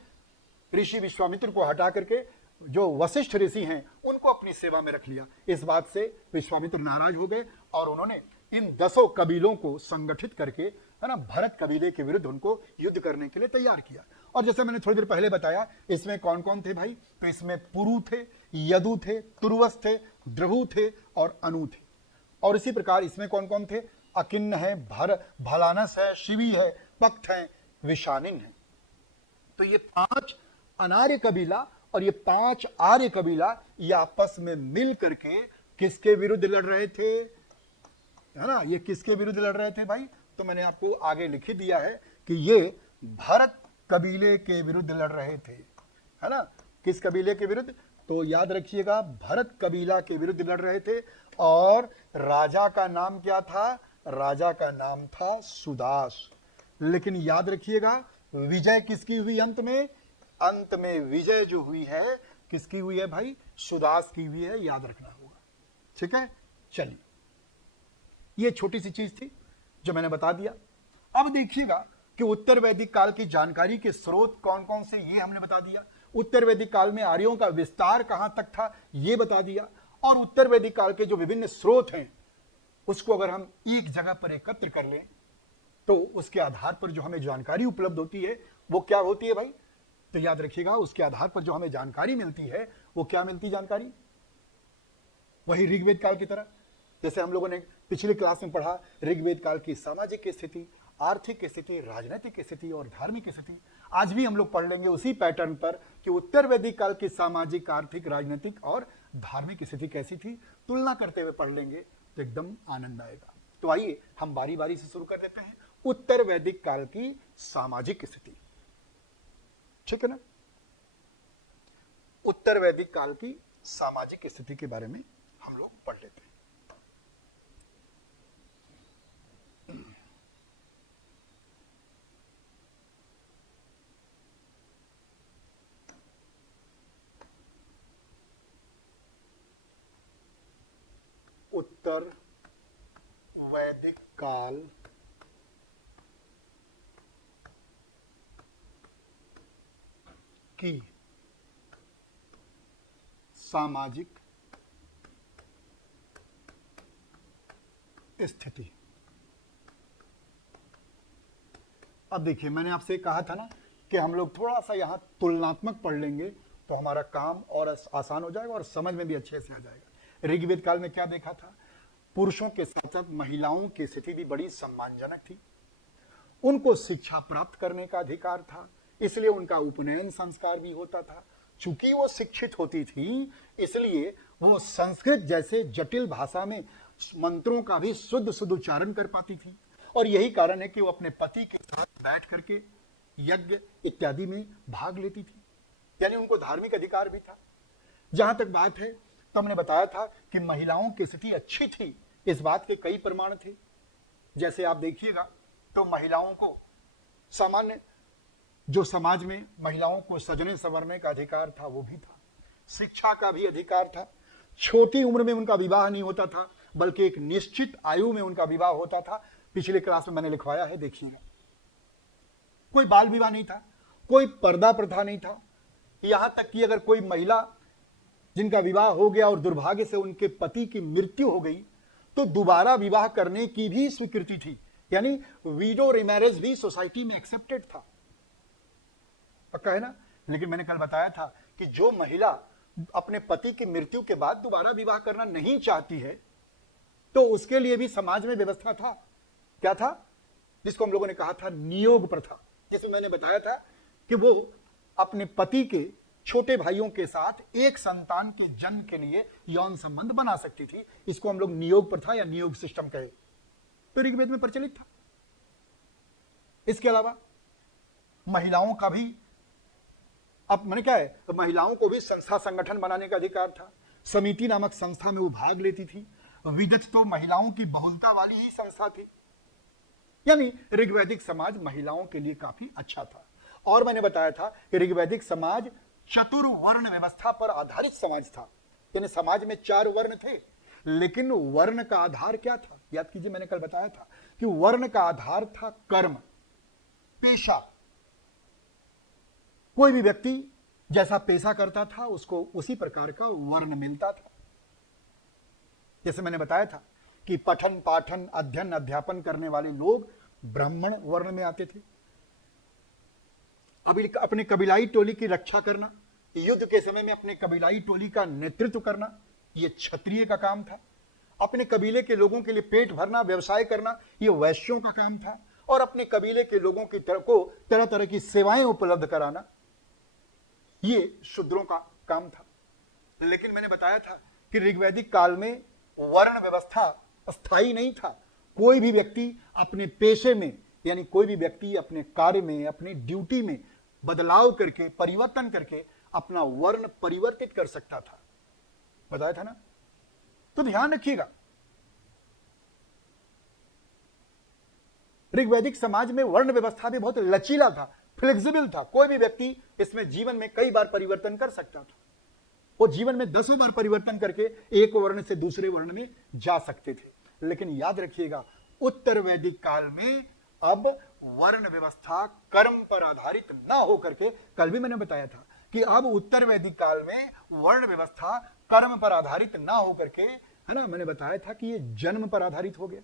ऋषि विश्वामित्र को हटा करके जो वशिष्ठ ऋषि हैं उनको अपनी सेवा में रख लिया। इस बात से विश्वामित्र नाराज हो गए और उन्होंने इन 10 कबीलों को संगठित करके, है ना, भरत कबीले के विरुद्ध उनको युद्ध करने के लिए तैयार किया। और जैसे मैंने थोड़ी देर पहले बताया, इसमें कौन कौन थे भाई? तो इसमें पुरु थे, यदु थे, तुर्वस थे, द्रहु थे और अनु थे। और इसी प्रकार इसमें कौन कौन थे? अकिन्न है, भलानस है, शिवी है, पक्त है, विशानिन है। तो ये 5 अनार्य कबीला और ये 5 आर्य कबीला ये आपस में मिल करके किसके विरुद्ध लड़ रहे थे? है ना, ये किसके विरुद्ध लड़ रहे थे भाई? तो मैंने आपको आगे लिख ही दिया है कि ये भरत कबीले के विरुद्ध लड़ रहे थे। है ना, किस कबीले के विरुद्ध? तो याद रखिएगा भरत कबीला के विरुद्ध लड़ रहे थे। और राजा का नाम क्या था? राजा का नाम था सुदास। लेकिन याद रखिएगा विजय किसकी हुई अंत में? अंत में विजय जो हुई है किसकी हुई है भाई? सुदास की हुई है, याद रखना होगा। ठीक है, चलिए ये छोटी सी चीज थी जो मैंने बता दिया। अब देखिएगा कि उत्तर वैदिक काल की जानकारी के स्रोत कौन कौन से, ये हमने बता दिया। उत्तर वैदिक काल में आर्यों का विस्तार कहां तक था ये बता दिया। और उत्तर वैदिक काल के जो विभिन्न स्रोत हैं उसको अगर हम एक जगह पर एकत्र कर लें तो उसके आधार पर जो हमें जानकारी उपलब्ध होती है वो क्या होती है भाई? तो याद रखिएगा उसके आधार पर जो हमें जानकारी मिलती है वो क्या मिलती जानकारी? वही ऋग्वेद काल की तरह। जैसे हम लोगों ने पिछले क्लास में पढ़ा ऋग्वेद काल की सामाजिक स्थिति, आर्थिक स्थिति, राजनीतिक स्थिति और धार्मिक स्थिति। आज भी हम लोग पढ़ लेंगे उसी पैटर्न पर कि उत्तर वैदिक काल की सामाजिक, आर्थिक, राजनीतिक और धार्मिक स्थिति कैसी थी, तुलना करते हुए पढ़ लेंगे तो एकदम आनंद आएगा। तो आइए हम बारी बारी से शुरू कर लेते हैं उत्तर वैदिक काल की सामाजिक स्थिति। ठीक है ना, उत्तर वैदिक काल की सामाजिक स्थिति के बारे में हम लोग पढ़ लेते हैं। उत्तर वैदिक काल की सामाजिक स्थिति। अब देखिए मैंने आपसे कहा था ना कि हम लोग थोड़ा सा यहां तुलनात्मक पढ़ लेंगे तो हमारा काम और आसान हो जाएगा और समझ में भी अच्छे से आ जाएगा। ऋग्वेद काल में क्या देखा था? पुरुषों के साथ साथ महिलाओं की स्थिति भी बड़ी सम्मानजनक थी। उनको शिक्षा प्राप्त करने का अधिकार था, इसलिए उनका उपनयन संस्कार भी होता था। चूंकि वो शिक्षित होती थी इसलिए वो संस्कृत जैसे जटिल भाषा में मंत्रों का भी शुद्ध शुद्ध उच्चारण कर पाती थी। और यही कारण है कि वो अपने पति के साथ बैठ करके यज्ञ इत्यादि में भाग लेती थी, यानी उनको धार्मिक अधिकार भी था। जहां तक बात है तो हमने बताया था कि महिलाओं की स्थिति अच्छी थी, इस बात के कई प्रमाण थे। जैसे आप देखिएगा तो महिलाओं को सामान्य जो समाज में महिलाओं को सजने संवरने का अधिकार था वो भी था, शिक्षा का भी अधिकार था। छोटी उम्र में उनका विवाह नहीं होता था बल्कि एक निश्चित आयु में उनका विवाह होता था। पिछले क्लास में मैंने लिखवाया है, देखिएगा। कोई बाल विवाह नहीं था, कोई पर्दा प्रथा नहीं था। यहां तक कि अगर कोई महिला जिनका विवाह हो गया और दुर्भाग्य से उनके पति की मृत्यु हो गई तो दोबारा विवाह करने की भी स्वीकृति थी, यानी विडो रिमैरेज भी सोसाइटी में एक्सेप्टेड था। पक्का है ना? लेकिन मैंने कल बताया था कि जो महिला अपने पति की मृत्यु के बाद दोबारा विवाह करना नहीं चाहती है, तो उसके लिए भी समाज में व्यवस्था था। क्या था? जिसको हम लोगों ने कहा था नियोग प्रथा। जैसे मैंने बताया था कि वो अपने पति के छोटे भाइयों के साथ एक संतान के जन्म के लिए यौन संबंध बना सकती थी। इसको हम लोग नियोग प्रथा या नियोग सिस्टम कहे, तो ऋग्वेद में प्रचलित था। इसके अलावा महिलाओं का भी, अब मैंने क्या है, तो महिलाओं को भी संस्था संगठन बनाने का अधिकार था। समिति नामक संस्था में वो भाग लेती थी। विदत तो महिलाओं की बहुलता वाली ही संस्था थी। यानी ऋग्वैदिक समाज महिलाओं के लिए काफी अच्छा था। और मैंने बताया था कि ऋग्वैदिक समाज चतुर्वर्ण व्यवस्था पर आधारित समाज था। यानी समाज में 4 वर्ण थे, लेकिन वर्ण का आधार क्या था? याद कीजिए, मैंने कल बताया था कि वर्ण का आधार था कर्म, पेशा। कोई भी व्यक्ति जैसा पेशा करता था उसको उसी प्रकार का वर्ण मिलता था। जैसे मैंने बताया था कि पठन पाठन अध्ययन अध्यापन करने वाले लोग ब्राह्मण वर्ण में आते थे। अभी अपने कबीलाई टोली की रक्षा करना, युद्ध के समय में अपने कबीलाई टोली का नेतृत्व करना, यह क्षत्रिय का काम था। अपने कबीले के लोगों के लिए पेट भरना, व्यवसाय करना, यह वैश्यों का काम था। और अपने कबीले के लोगों की तरह तरह की सेवाएं उपलब्ध कराना, यह शूद्रों का काम था। लेकिन मैंने बताया था कि ऋग्वैदिक काल में वर्ण व्यवस्था स्थायी नहीं था। कोई भी व्यक्ति अपने पेशे में, यानी कोई भी व्यक्ति अपने कार्य में, अपनी ड्यूटी में बदलाव करके, परिवर्तन करके अपना वर्ण परिवर्तित कर सकता था। बताया था ना? तो ध्यान रखिएगा, ऋग्वैदिक समाज में वर्ण व्यवस्था भी बहुत लचीला था, फ्लेक्सिबल था। कोई भी व्यक्ति इसमें जीवन में कई बार परिवर्तन कर सकता था। वो जीवन में 10 बार परिवर्तन करके एक वर्ण से दूसरे वर्ण में जा सकते थे। लेकिन याद रखिएगा, उत्तर वैदिक काल में अब वर्ण व्यवस्था कर्म पर आधारित ना होकर के, कल भी मैंने बताया था कि अब उत्तर वैदिक काल में वर्ण व्यवस्था कर्म पर आधारित ना होकर के, है ना, मैंने बताया था कि ये जन्म पर आधारित हो गया।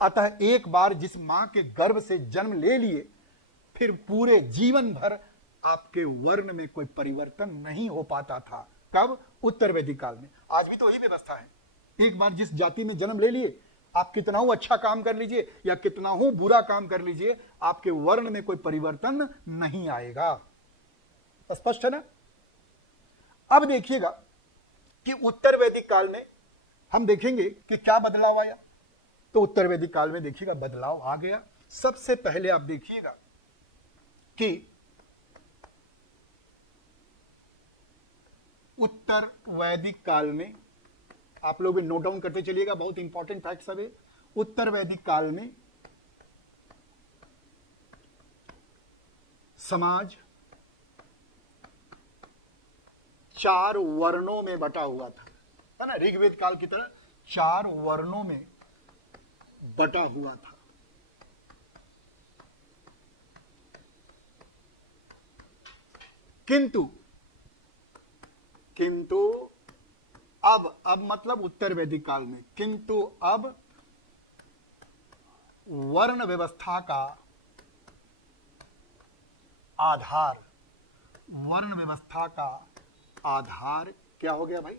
अतः एक बार जिस मां के गर्भ से जन्म ले लिए, फिर पूरे जीवन भर आपके वर्ण में कोई परिवर्तन नहीं हो पाता था। कब? उत्तर वैदिक काल में। आज भी तो वही व्यवस्था है। एक बार जिस जाति में जन्म ले लिए, आप कितना हो अच्छा काम कर लीजिए या कितना हो बुरा काम कर लीजिए, आपके वर्ण में कोई परिवर्तन नहीं आएगा। स्पष्ट है ना? अब देखिएगा कि उत्तर वैदिक काल में हम देखेंगे कि क्या बदलाव आया। तो उत्तर वैदिक काल में देखिएगा बदलाव आ गया। सबसे पहले आप देखिएगा कि उत्तर वैदिक काल में, आप लोग भी नोट डाउन करते चलिएगा, बहुत इंपॉर्टेंट फैक्ट सब है। उत्तर वैदिक काल में समाज 4 वर्णों में बटा हुआ था, है ना? ऋग्वेद काल की तरह 4 वर्णों में बटा हुआ था। किंतु अब मतलब उत्तर वैदिक काल में, किंतु अब वर्ण व्यवस्था का आधार, वर्ण व्यवस्था का आधार क्या हो गया भाई?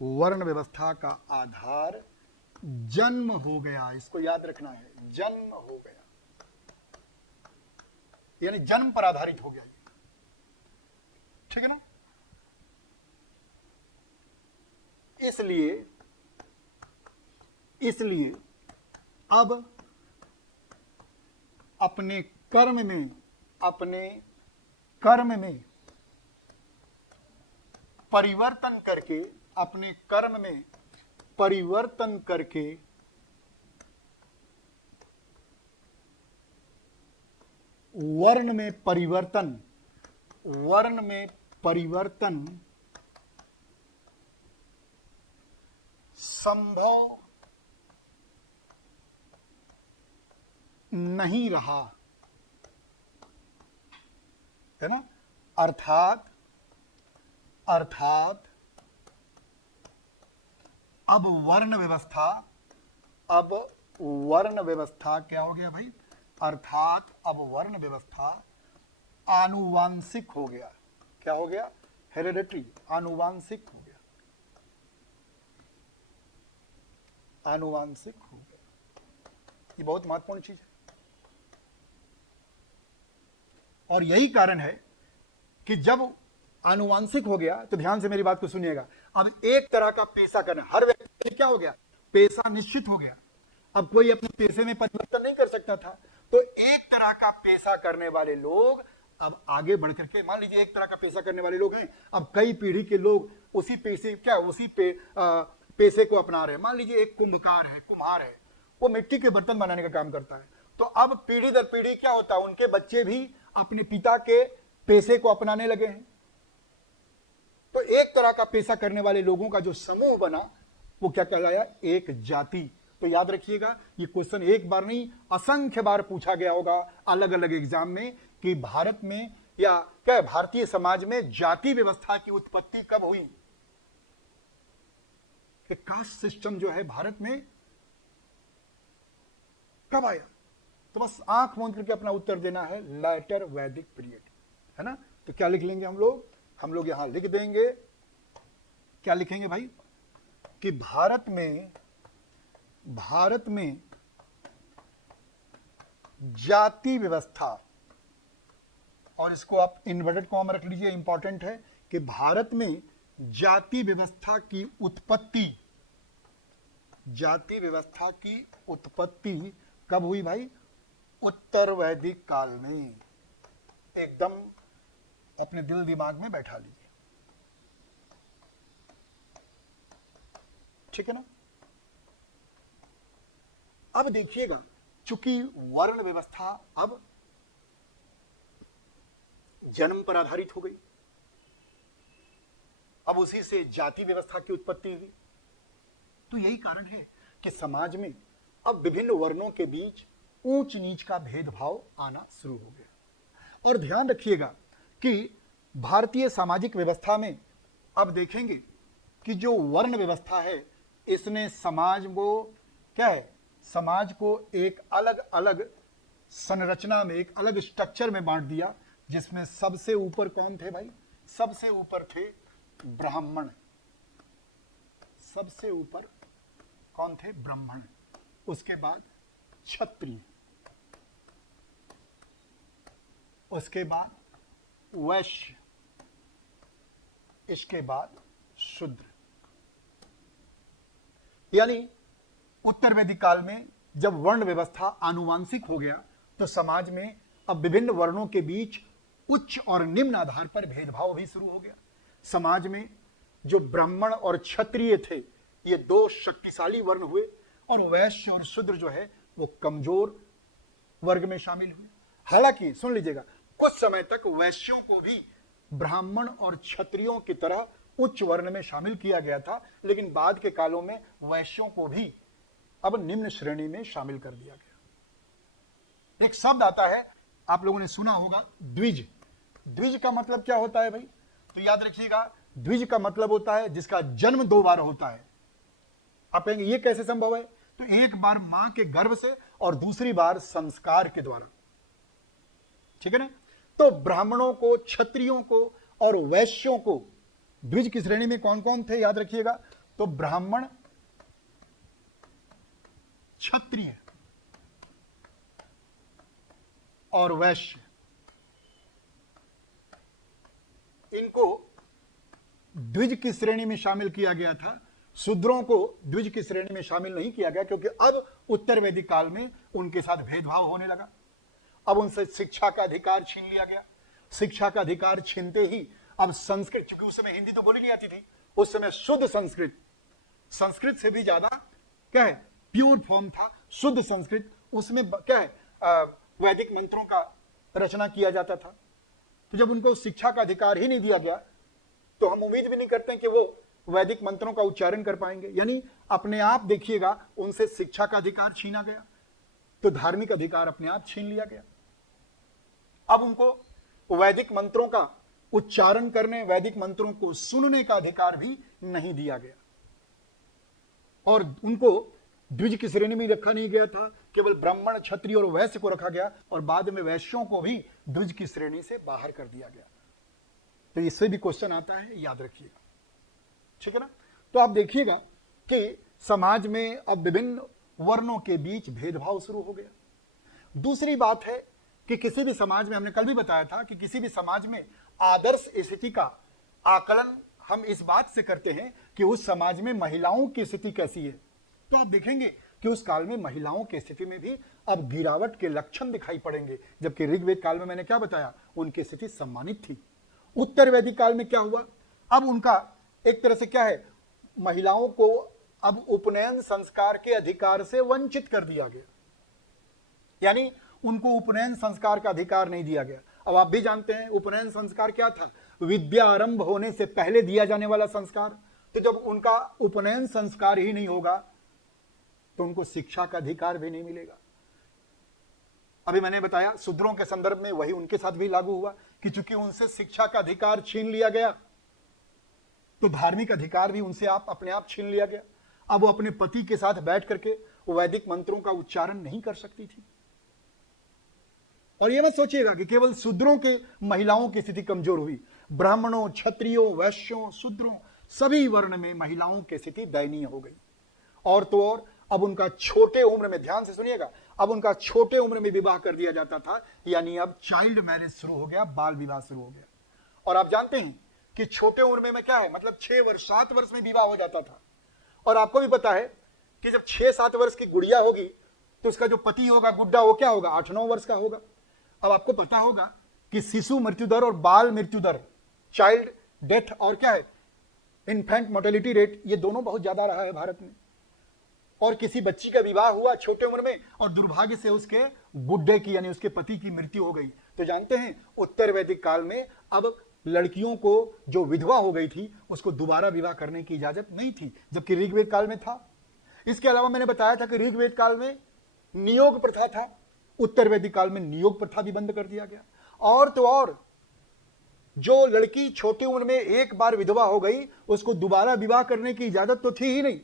वर्ण व्यवस्था का आधार जन्म हो गया। इसको याद रखना है, जन्म हो गया, यानी जन्म पर आधारित हो गया। ठीक है ना? इसलिए अब अपने कर्म में परिवर्तन करके, अपने कर्म में परिवर्तन करके वर्ण में परिवर्तन संभव नहीं रहा, है ना? अर्थात अब वर्ण व्यवस्था क्या हो गया भाई? अर्थात अब वर्ण व्यवस्था आनुवांशिक हो गया। क्या हो गया? हेरेडिटरी, आनुवांशिक हो गया, आनुवांशिक हो गया। ये बहुत महत्वपूर्ण चीज है। और यही कारण है कि जब आनुवांशिक हो गया, तो ध्यान से मेरी बात को सुनिएगा, अब एक तरह का पेशा करना, हर व्यक्ति क्या हो गया? पेशा निश्चित हो गया। अब कोई अपने पेशे में परिवर्तन नहीं कर सकता था, तो एक तरह का पेशा करने वाले लोग अब आगे बढ़ करके, मान लीजिए एक तरह का पेशा करने वाले लोग हैं, अब कई पीढ़ी के लोग उसी पेशे पेशे को अपना रहे हैं। मान लीजिए एक कुंभकार है, कुम्हार है, वो मिट्टी के बर्तन बनाने का काम करता है, तो अब पीढ़ी दर पीढ़ी क्या होता है, उनके बच्चे भी अपने पिता के पेशे को अपनाने लगे हैं। तो एक तरह का पेशा करने वाले लोगों का जो समूह बना, वो क्या कहलाया? एक जाति। तो याद रखिएगा, ये क्वेश्चन एक बार नहीं असंख्य बार पूछा गया होगा अलग अलग एग्जाम में, कि भारत में या क्या भारतीय समाज में जाति व्यवस्था की उत्पत्ति कब हुई? कि कास्ट सिस्टम जो है भारत में कब आया? तो बस आंख मूंद करके अपना उत्तर देना है, लेटर वैदिक पीरियड, है ना। तो क्या लिख लेंगे हम लोग यहां लिख देंगे, क्या लिखेंगे भाई? कि भारत में जाति व्यवस्था, और इसको आप इन्वर्टेड कॉमा रख लीजिए, इंपॉर्टेंट है, कि भारत में जाति व्यवस्था की उत्पत्ति, जाति व्यवस्था की उत्पत्ति कब हुई भाई? उत्तर वैदिक काल में। एकदम अपने दिल दिमाग में बैठा लीजिए, ठीक है ना। अब देखिएगा, चूंकि वर्ण व्यवस्था अब जन्म पर आधारित हो गई, अब उसी से जाति व्यवस्था की उत्पत्ति हुई। तो यही कारण है कि समाज में अब विभिन्न वर्णों के बीच ऊंच नीच का भेदभाव आना शुरू हो गया। और ध्यान रखिएगा कि भारतीय सामाजिक व्यवस्था में अब देखेंगे कि जो वर्ण व्यवस्था है, इसने समाज को क्या है? समाज को एक अलग अलग संरचना में, एक अलग स्ट्रक्चर में बांट दिया, जिसमें सबसे ऊपर कौन थे भाई? सबसे ऊपर थे ब्राह्मण। सबसे ऊपर कौन थे? ब्राह्मण। उसके बाद क्षत्रिय, उसके बाद वैश्य, इसके बाद शूद्र। यानी उत्तर वैदिक काल में जब वर्ण व्यवस्था आनुवांशिक हो गया, तो समाज में अब विभिन्न वर्णों के बीच उच्च और निम्न आधार पर भेदभाव भी शुरू हो गया। समाज में जो ब्राह्मण और क्षत्रिय थे, ये दो शक्तिशाली वर्ण हुए, और वैश्य और शूद्र जो है वो कमजोर वर्ग में शामिल हुए। हालांकि सुन लीजिएगा, कुछ समय तक वैश्यों को भी ब्राह्मण और क्षत्रियों की तरह उच्च वर्ण में शामिल किया गया था, लेकिन बाद के कालों में वैश्यों को भी अब निम्न श्रेणी में शामिल कर दिया गया। एक शब्द आता है, आप लोगों ने सुना होगा, द्विज। द्विज का मतलब क्या होता है भाई? तो याद रखिएगा, द्विज का मतलब होता है जिसका जन्म दो बार होता है। आप कहेंगे ये कैसे संभव है? तो एक बार मां के गर्भ से और दूसरी बार संस्कार के द्वारा, ठीक है ना। तो ब्राह्मणों को, क्षत्रियों को और वैश्यों को द्विज की श्रेणी में कौन कौन थे? याद रखिएगा, तो ब्राह्मण, क्षत्रिय और वैश्य, इनको द्विज की श्रेणी में शामिल किया गया था। शूद्रों को द्विज की श्रेणी में शामिल नहीं किया गया, क्योंकि अब उत्तर वैदिक काल में उनके साथ भेदभाव होने लगा। अब उनसे शिक्षा का अधिकार छीन लिया गया। शिक्षा का अधिकार छीनते ही अब संस्कृत, चूंकि उस समय हिंदी तो बोली नहीं आती थी, उस समय शुद्ध संस्कृत, संस्कृत से भी ज्यादा क्या है, प्योर फॉर्म था शुद्ध संस्कृत। उसमें क्या है, वैदिक मंत्रों का रचना किया जाता था। तो जब उनको शिक्षा का अधिकार ही नहीं दिया गया, तो हम उम्मीद भी नहीं करते हैं कि वो वैदिक मंत्रों का उच्चारण कर पाएंगे। यानी अपने आप देखिएगा, उनसे शिक्षा का अधिकार छीना गया, तो धार्मिक अधिकार अपने आप छीन लिया गया। अब उनको वैदिक मंत्रों का उच्चारण करने, वैदिक मंत्रों को सुनने का अधिकार भी नहीं दिया गया, और उनको द्विज की श्रेणी में रखा नहीं गया था, केवल ब्राह्मण, क्षत्रिय और वैश्य को रखा गया, और बाद में वैश्यों को भी द्विज की श्रेणी से बाहर कर दिया गया। तो इससे भी क्वेश्चन आता है, याद रखिएगा, ठीक है ना। तो आप देखिएगा कि समाज में अब विभिन्न वर्णों के बीच भेदभाव शुरू हो गया। दूसरी बात है कि किसी भी समाज में, हमने कल भी बताया था कि किसी भी समाज में आदर्श स्थिति का आकलन हम इस बात से करते हैं कि उस समाज में महिलाओं की स्थिति कैसी है। तो आप देखेंगे कि उस काल में महिलाओं की स्थिति में भी अब गिरावट के लक्षण दिखाई पड़ेंगे, जबकि ऋग्वेद काल में मैंने क्या बताया, उनकी स्थिति सम्मानित थी। उत्तर वैदिक काल में क्या हुआ, अब उनका एक तरह से क्या है, महिलाओं को अब उपनयन संस्कार के अधिकार से वंचित कर दिया गया, यानी उनको उपनयन संस्कार का अधिकार नहीं दिया गया। अब आप भी जानते हैं उपनयन संस्कार क्या था, विद्या आरंभ होने से पहले दिया जाने वाला संस्कार। तो जब उनका उपनयन संस्कार ही नहीं होगा तो उनको शिक्षा का अधिकार भी नहीं मिलेगा। अभी मैंने बताया शूद्रों के संदर्भ में वही उनके साथ भी लागू हुआ कि चूंकि उनसे शिक्षा का अधिकार छीन लिया गया तो धार्मिक अधिकार भी उनसे अपने आप छीन लिया गया। अब वो अपने पति के साथ बैठ करके वैदिक मंत्रों का उच्चारण नहीं कर सकती थी। और ये मत सोचिएगा कि केवल शूद्रों के महिलाओं की स्थिति कमजोर हुई, ब्राह्मणों, क्षत्रियों, वैश्यों, शूद्रों सभी वर्ण में महिलाओं की स्थिति दयनीय हो गई। और तो और अब उनका छोटे उम्र में, ध्यान से सुनिएगा, अब उनका छोटे उम्र में विवाह कर दिया जाता था, यानी अब चाइल्ड मैरिज शुरू हो गया, बाल विवाह शुरू हो गया। और आप जानते हैं कि छोटे उम्र में क्या है, मतलब 6 वर्ष 7 वर्ष में विवाह हो जाता था। और आपको भी पता है कि जब 6-7 वर्ष की गुड़िया होगी तो उसका जो पति होगा गुड्डा, वो क्या होगा, 8-9 वर्ष का होगा। अब आपको पता होगा कि शिशु मृत्यु दर और बाल मृत्यु दर, चाइल्ड डेथ और क्या है, इन्फेंट मोर्टेलिटी रेट, ये दोनों बहुत ज्यादा रहा है भारत में। और किसी बच्ची का विवाह हुआ छोटे उम्र में और दुर्भाग्य से उसके बुड्ढे की यानी उसके पति की मृत्यु हो गई, तो जानते हैं उत्तर वैदिक काल में अब लड़कियों को जो विधवा हो गई थी उसको दोबारा विवाह करने की इजाजत नहीं थी, जबकि ऋग्वेद काल में था। इसके अलावा मैंने बताया था कि ऋग्वेद काल में नियोग प्रथा था, उत्तर वैदिक काल में नियोग प्रथा भी बंद कर दिया गया। और तो और जो लड़की छोटी उम्र में एक बार विधवा हो गई उसको दोबारा विवाह करने की इजाजत तो थी ही नहीं।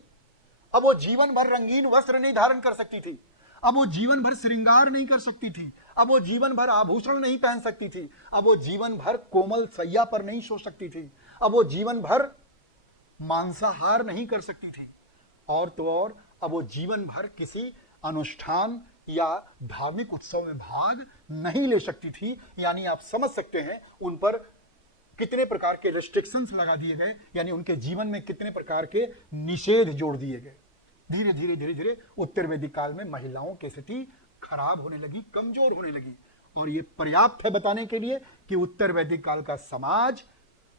अब वो जीवन भर रंगीन वस्त्र नहीं धारण कर सकती थी, अब वो जीवन भर श्रृंगार नहीं कर सकती थी, अब वो जीवन भर आभूषण नहीं पहन सकती थी, अब वो जीवन भर कोमल सैया पर नहीं सो सकती थी, अब वो जीवन भर मांसाहार नहीं कर सकती थी। और तो और अब वो जीवन भर किसी अनुष्ठान या धार्मिक उत्सव में भाग नहीं ले सकती थी। यानी आप समझ सकते हैं उन पर कितने प्रकार के रेस्ट्रिक्शंस लगा दिए गए, यानी उनके जीवन में कितने प्रकार के निषेध जोड़ दिए गए। धीरे धीरे धीरे धीरे उत्तर वैदिक काल में महिलाओं की स्थिति खराब होने लगी, कमजोर होने लगी। और ये पर्याप्त है बताने के लिए कि उत्तर वैदिक काल का समाज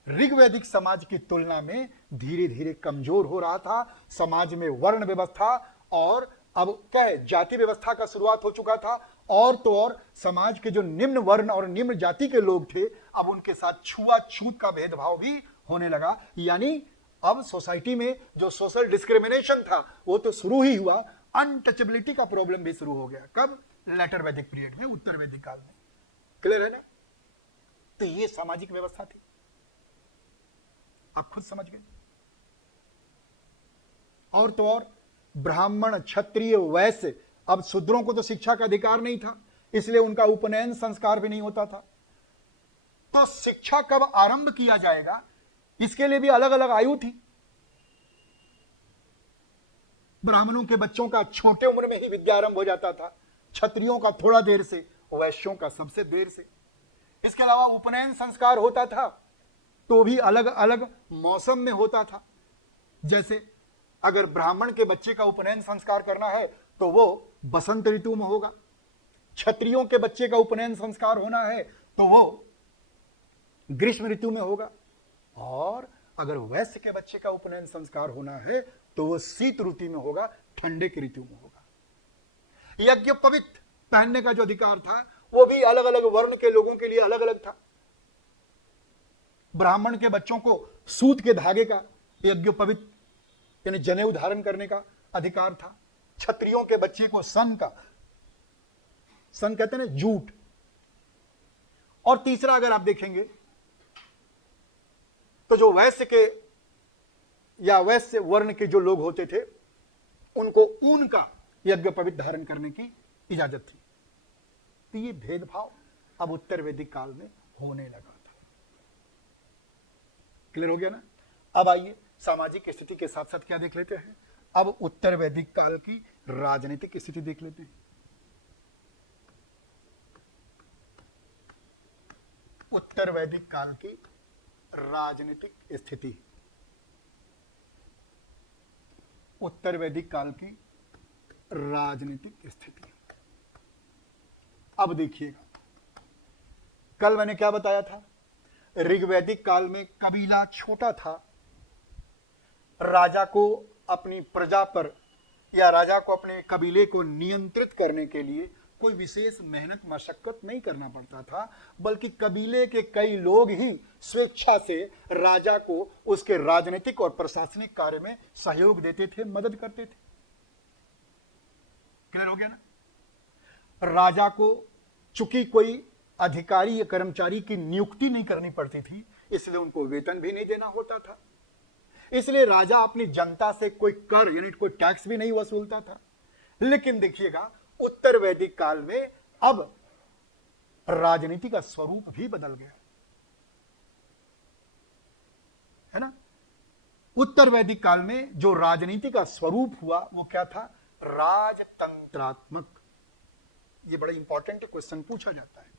ऋग्वैदिक समाज की तुलना में धीरे धीरे कमजोर हो रहा था। समाज में वर्ण व्यवस्था और अब क्या है, जाति व्यवस्था का शुरुआत हो चुका था। और तो और समाज के जो निम्न वर्ण और निम्न जाति के लोग थे अब उनके साथ छुआछूत का भेदभाव भी होने लगा। यानी अब सोसाइटी में जो सोशल डिस्क्रिमिनेशन था वो तो शुरू ही हुआ, अनटचेबिलिटी का प्रॉब्लम भी शुरू हो गया। कब? लेटर वैदिक पीरियड में, उत्तर वैदिक काल में। क्लियर है ना? तो ये सामाजिक व्यवस्था थी, आप खुद समझ गए। और तो और ब्राह्मण, क्षत्रिय, वैश्य, अब शूद्रों को तो शिक्षा का अधिकार नहीं था, इसलिए उनका उपनयन संस्कार भी नहीं होता था। तो शिक्षा कब आरंभ किया जाएगा इसके लिए भी अलग अलग आयु थी। ब्राह्मणों के बच्चों का छोटे उम्र में ही विद्या आरंभ हो जाता था, क्षत्रियों का थोड़ा देर से, वैश्यों का सबसे देर से। इसके अलावा उपनयन संस्कार होता था तो भी अलग अलग मौसम में होता था। जैसे अगर ब्राह्मण के बच्चे का उपनयन संस्कार करना है तो वो बसंत ऋतु में होगा, क्षत्रियों के बच्चे का उपनयन संस्कार होना है तो वो ग्रीष्म ऋतु में होगा, और अगर वैश्य के बच्चे का उपनयन संस्कार होना है तो वो शीत ऋतु में होगा, ठंडे की ऋतु में होगा। यज्ञोपवीत पहनने का जो अधिकार था वो भी अलग अलग वर्ण के लोगों के लिए अलग अलग था। ब्राह्मण के बच्चों को सूत के धागे का यज्ञोपवीत यानी जनेऊ धारण करने का अधिकार था, क्षत्रियों के बच्चे को सन का, सन कहते हैं जूट। और तीसरा अगर आप देखेंगे तो जो वैश्य के या वैश्य वर्ण के जो लोग होते थे उनको ऊन का यज्ञोपवीत धारण करने की इजाजत थी। तो ये भेदभाव अब उत्तर वैदिक काल में होने लगा था। क्लियर हो गया ना। अब आइए सामाजिक स्थिति के साथ साथ क्या देख लेते हैं, अब उत्तर वैदिक काल की राजनीतिक स्थिति देख लेते हैं। उत्तर वैदिक काल की राजनीतिक स्थिति, उत्तर वैदिक काल की राजनीतिक स्थिति। अब देखिएगा, कल मैंने क्या बताया था, ऋग्वैदिक काल में कबीला छोटा था, राजा को अपनी प्रजा पर या राजा को अपने कबीले को नियंत्रित करने के लिए कोई विशेष मेहनत मशक्कत नहीं करना पड़ता था, बल्कि कबीले के कई लोग ही स्वेच्छा से राजा को उसके राजनीतिक और प्रशासनिक कार्य में सहयोग देते थे, मदद करते थे। क्लियर हो गया ना। राजा को चूंकि कोई अधिकारी या कर्मचारी की नियुक्ति नहीं करनी पड़ती थी, इसलिए उनको वेतन भी नहीं देना होता था, इसलिए राजा अपनी जनता से कोई कर यानी कोई टैक्स भी नहीं वसूलता था। लेकिन देखिएगा, उत्तर वैदिक काल में अब राजनीति का स्वरूप भी बदल गया है ना। उत्तर वैदिक काल में जो राजनीति का स्वरूप हुआ वो क्या था, राजतंत्रात्मक। ये बड़ा इंपॉर्टेंट क्वेश्चन पूछा जाता है।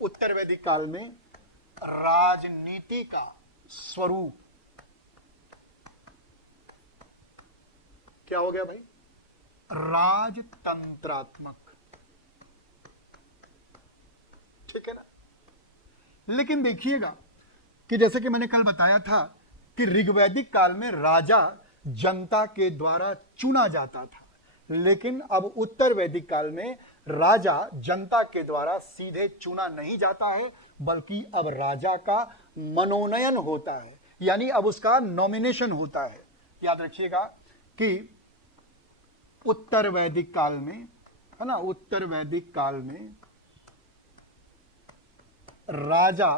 उत्तर वैदिक काल में राजनीति का स्वरूप क्या हो गया भाई, राजतंत्रात्मक। ठीक है ना। लेकिन देखिएगा कि जैसे कि मैंने कल बताया था कि ऋग्वैदिक काल में राजा जनता के द्वारा चुना जाता था, लेकिन अब उत्तर वैदिक काल में राजा जनता के द्वारा सीधे चुना नहीं जाता है, बल्कि अब राजा का मनोनयन होता है, यानी अब उसका नॉमिनेशन होता है। याद रखिएगा कि उत्तर वैदिक काल में है ना, उत्तर वैदिक काल में राजा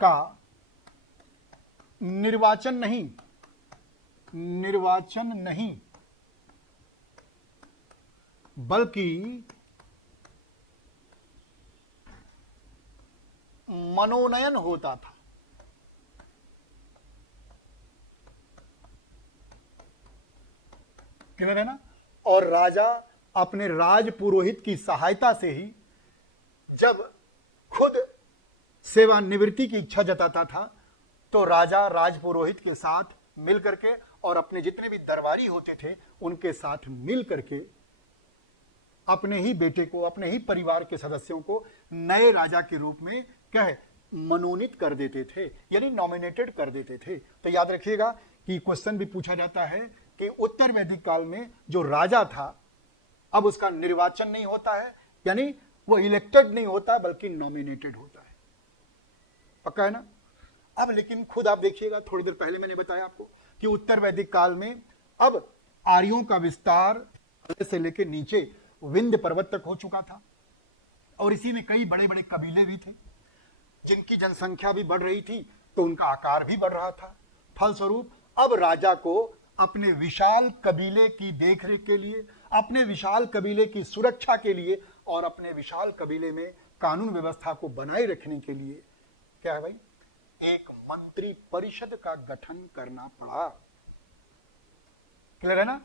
का निर्वाचन नहीं बल्कि मनोनयन होता था। क्लियर है ना। और राजा अपने राज पुरोहित की सहायता से ही जब खुद सेवानिवृत्ति की इच्छा जताता था, तो राजा राजपुरोहित के साथ मिल करके और अपने जितने भी दरबारी होते थे उनके साथ मिल करके अपने ही बेटे को, अपने ही परिवार के सदस्यों को नए राजा के रूप में क्या है, मनोनीत कर देते थे, यानी नॉमिनेटेड कर देते थे। तो याद रखिएगा कि क्वेश्चन भी पूछा जाता है कि उत्तर वैदिक काल में जो राजा था अब उसका निर्वाचन नहीं होता है, यानी वो इलेक्टेड नहीं होता बल्कि नॉमिनेटेड होता है। पक्का है ना। अब लेकिन खुद आप देखिएगा, थोड़ी देर पहले मैंने बताया आपको कि उत्तर वैदिक काल में अब आर्यों का विस्तार से लेकर नीचे विंध्य पर्वत तक हो चुका था, और इसी में कई बड़े बड़े कबीले भी थे जिनकी जनसंख्या भी बढ़ रही थी, तो उनका आकार भी बढ़ रहा था। फलस्वरूप अब राजा को अपने विशाल कबीले की देखरेख के लिए, अपने विशाल कबीले की सुरक्षा के लिए और अपने विशाल कबीले में कानून व्यवस्था को बनाए रखने के लिए क्या है भाई, एक मंत्री परिषद का गठन करना पड़ा। क्लियर है ना।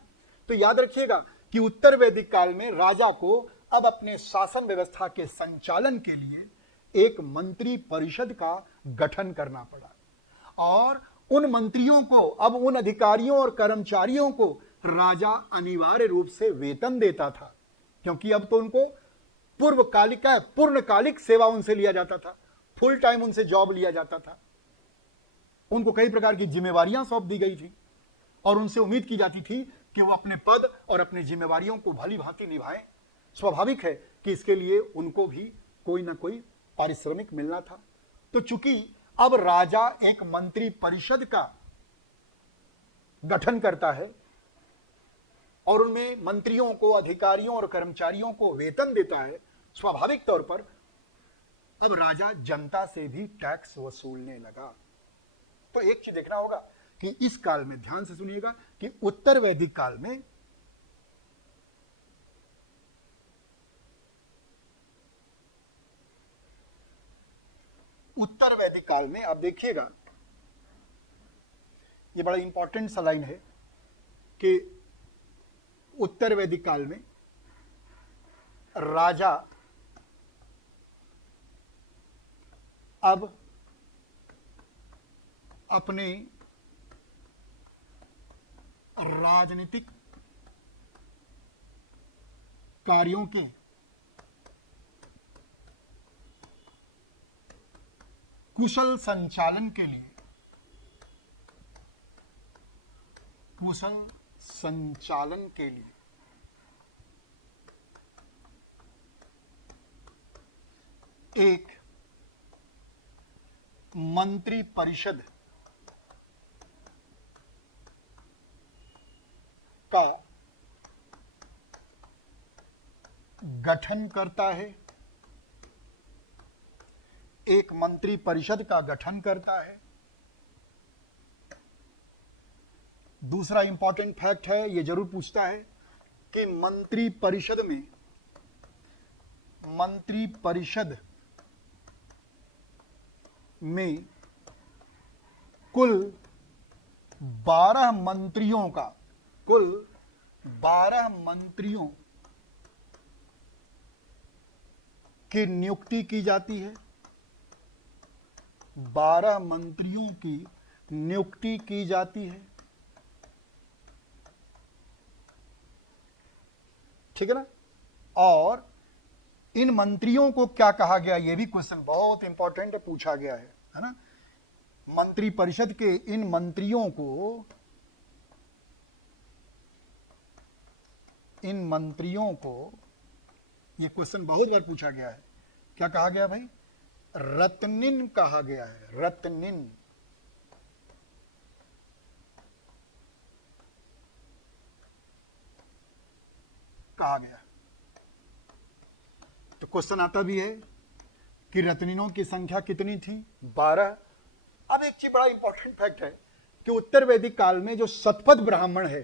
तो याद रखिएगा कि उत्तर वैदिक काल में राजा को अब अपने शासन व्यवस्था के संचालन के लिए एक मंत्री परिषद का गठन करना पड़ा, और उन मंत्रियों को, अब उन अधिकारियों और कर्मचारियों को राजा अनिवार्य रूप से वेतन देता था, क्योंकि अब तो उनको पूर्णकालिक सेवा उनसे लिया जाता था, फुल टाइम उनसे जॉब लिया जाता था। उनको कई प्रकार की जिम्मेवारियां सौंप दी गई थी और उनसे उम्मीद की जाती थी कि वो अपने पद और अपनी जिम्मेवारियों को भली भांति निभाएं। स्वाभाविक है कि इसके लिए उनको भी कोई ना कोई पारिश्रमिक मिलना था। तो चूंकि अब राजा एक मंत्री परिषद का गठन करता है और उनमें मंत्रियों को, अधिकारियों और कर्मचारियों को वेतन देता है, स्वाभाविक तौर पर अब राजा जनता से भी टैक्स वसूलने लगा। तो एक चीज देखना होगा कि इस काल में, ध्यान से सुनिएगा, कि उत्तर वैदिक काल में उत्तर वैदिक काल में आप देखिएगा, ये बड़ा इंपॉर्टेंट सा लाइन है कि उत्तर वैदिक काल में राजा अब अपने राजनीतिक कार्यों के कुशल संचालन के लिए, कुशल संचालन के लिए एक मंत्री परिषद का गठन करता है, एक मंत्री परिषद का गठन करता है। दूसरा इंपॉर्टेंट फैक्ट है, ये जरूर पूछता है कि मंत्री परिषद में कुल 12 मंत्रियों का, कुल 12 मंत्रियों की नियुक्ति की जाती है, 12 मंत्रियों की नियुक्ति की जाती है। ठीक है ना। और इन मंत्रियों को क्या कहा गया, यह भी क्वेश्चन बहुत इंपॉर्टेंट है, पूछा गया है ना। मंत्री परिषद के इन मंत्रियों को यह क्वेश्चन बहुत बार पूछा गया है, क्या कहा गया भाई, रत्निन कहा गया है, रत्निन। कहा गया। तो क्वेश्चन आता भी है कि रत्निनों की संख्या कितनी थी, 12। अब एक चीज बड़ा इंपॉर्टेंट फैक्ट है कि उत्तर वैदिक काल में जो शतपथ ब्राह्मण है,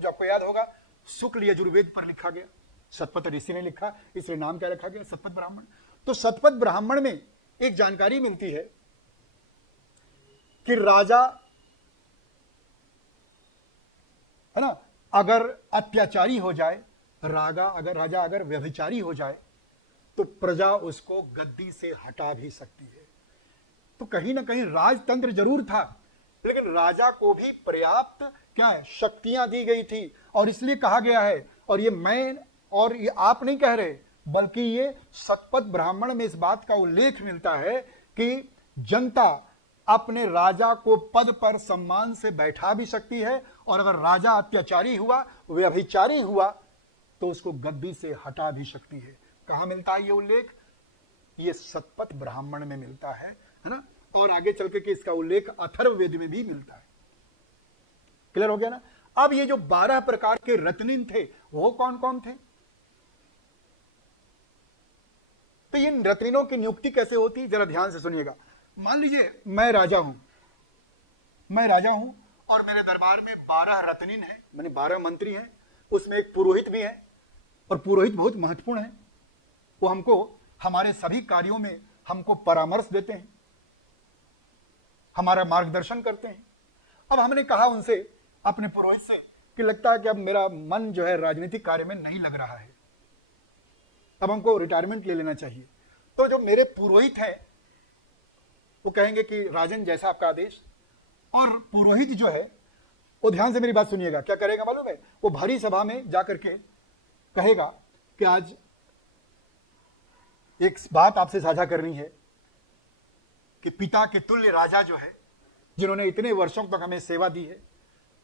जो आपको याद होगा शुक्ल यजुर्वेद पर लिखा गया, शतपथ ऋषि ने लिखा, इसलिए नाम क्या रखा गया, शतपथ ब्राह्मण। तो शतपथ ब्राह्मण में एक जानकारी मिलती है कि राजा है ना, अगर अत्याचारी हो जाए, राजा अगर व्यभिचारी हो जाए तो प्रजा उसको गद्दी से हटा भी सकती है। तो कहीं ना कहीं राजतंत्र जरूर था, लेकिन राजा को भी पर्याप्त क्या है, शक्तियां दी गई थी। और इसलिए कहा गया है, और ये मैं और ये आप नहीं कह रहे, बल्कि ये शतपथ ब्राह्मण में इस बात का उल्लेख मिलता है कि जनता अपने राजा को पद पर सम्मान से बैठा भी सकती है, और अगर राजा अत्याचारी हुआ, व्यभिचारी हुआ, तो उसको गद्दी से हटा भी सकती है। कहां मिलता है ये उल्लेख, ये शतपथ ब्राह्मण में मिलता है ना। और आगे चल के इसका उल्लेख अथर्ववेद में भी मिलता है। क्लियर हो गया ना। अब ये जो 12 प्रकार के रत्निन थे, वो कौन कौन थे, तो इन रत्निनों की नियुक्ति कैसे होती, जरा ध्यान से सुनिएगा। मान लीजिए मैं राजा हूं और मेरे दरबार में 12 रत्निन हैं, माने 12 मंत्री हैं, उसमें एक पुरोहित भी है, और पुरोहित बहुत महत्वपूर्ण है। वो हमको हमारे सभी कार्यों में हमको परामर्श देते हैं, हमारा मार्गदर्शन करते हैं। अब हमने कहा उनसे, अपने पुरोहित से, कि लगता है कि अब मेरा मन जो है राजनीतिक कार्य में नहीं लग रहा है, अब हमको रिटायरमेंट ले लेना चाहिए। तो जो मेरे पुरोहित हैं वो कहेंगे कि राजन जैसा आपका आदेश। और पुरोहित जो है वो, ध्यान से मेरी बात सुनिएगा, क्या करेगा मालूम है, वो भरी सभा में जाकर के कहेगा कि आज एक बात आपसे साझा करनी है कि पिता के तुल्य राजा जो है, जिन्होंने इतने वर्षों तक हमें सेवा दी है,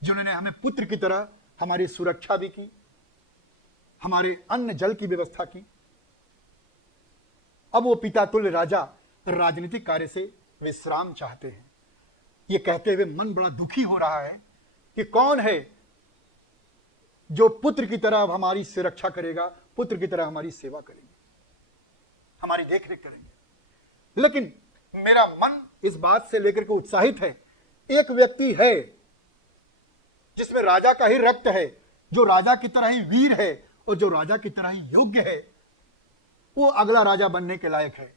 जिन्होंने हमें पुत्र की तरह हमारी सुरक्षा भी की, हमारे अन्न जल की व्यवस्था की, अब वो पिता तुल्य राजा राजनीतिक कार्य से विश्राम चाहते हैं। ये कहते हुए मन बड़ा दुखी हो रहा है कि कौन है जो पुत्र की तरह हमारी सुरक्षा करेगा, पुत्र की तरह हमारी सेवा करेंगे, हमारी देखरेख करेंगे। लेकिन मेरा मन इस बात से लेकर के उत्साहित है, एक व्यक्ति है जिसमें राजा का ही रक्त है, जो राजा की तरह ही वीर है और जो राजा की तरह ही योग्य है, वो अगला राजा बनने के लायक है।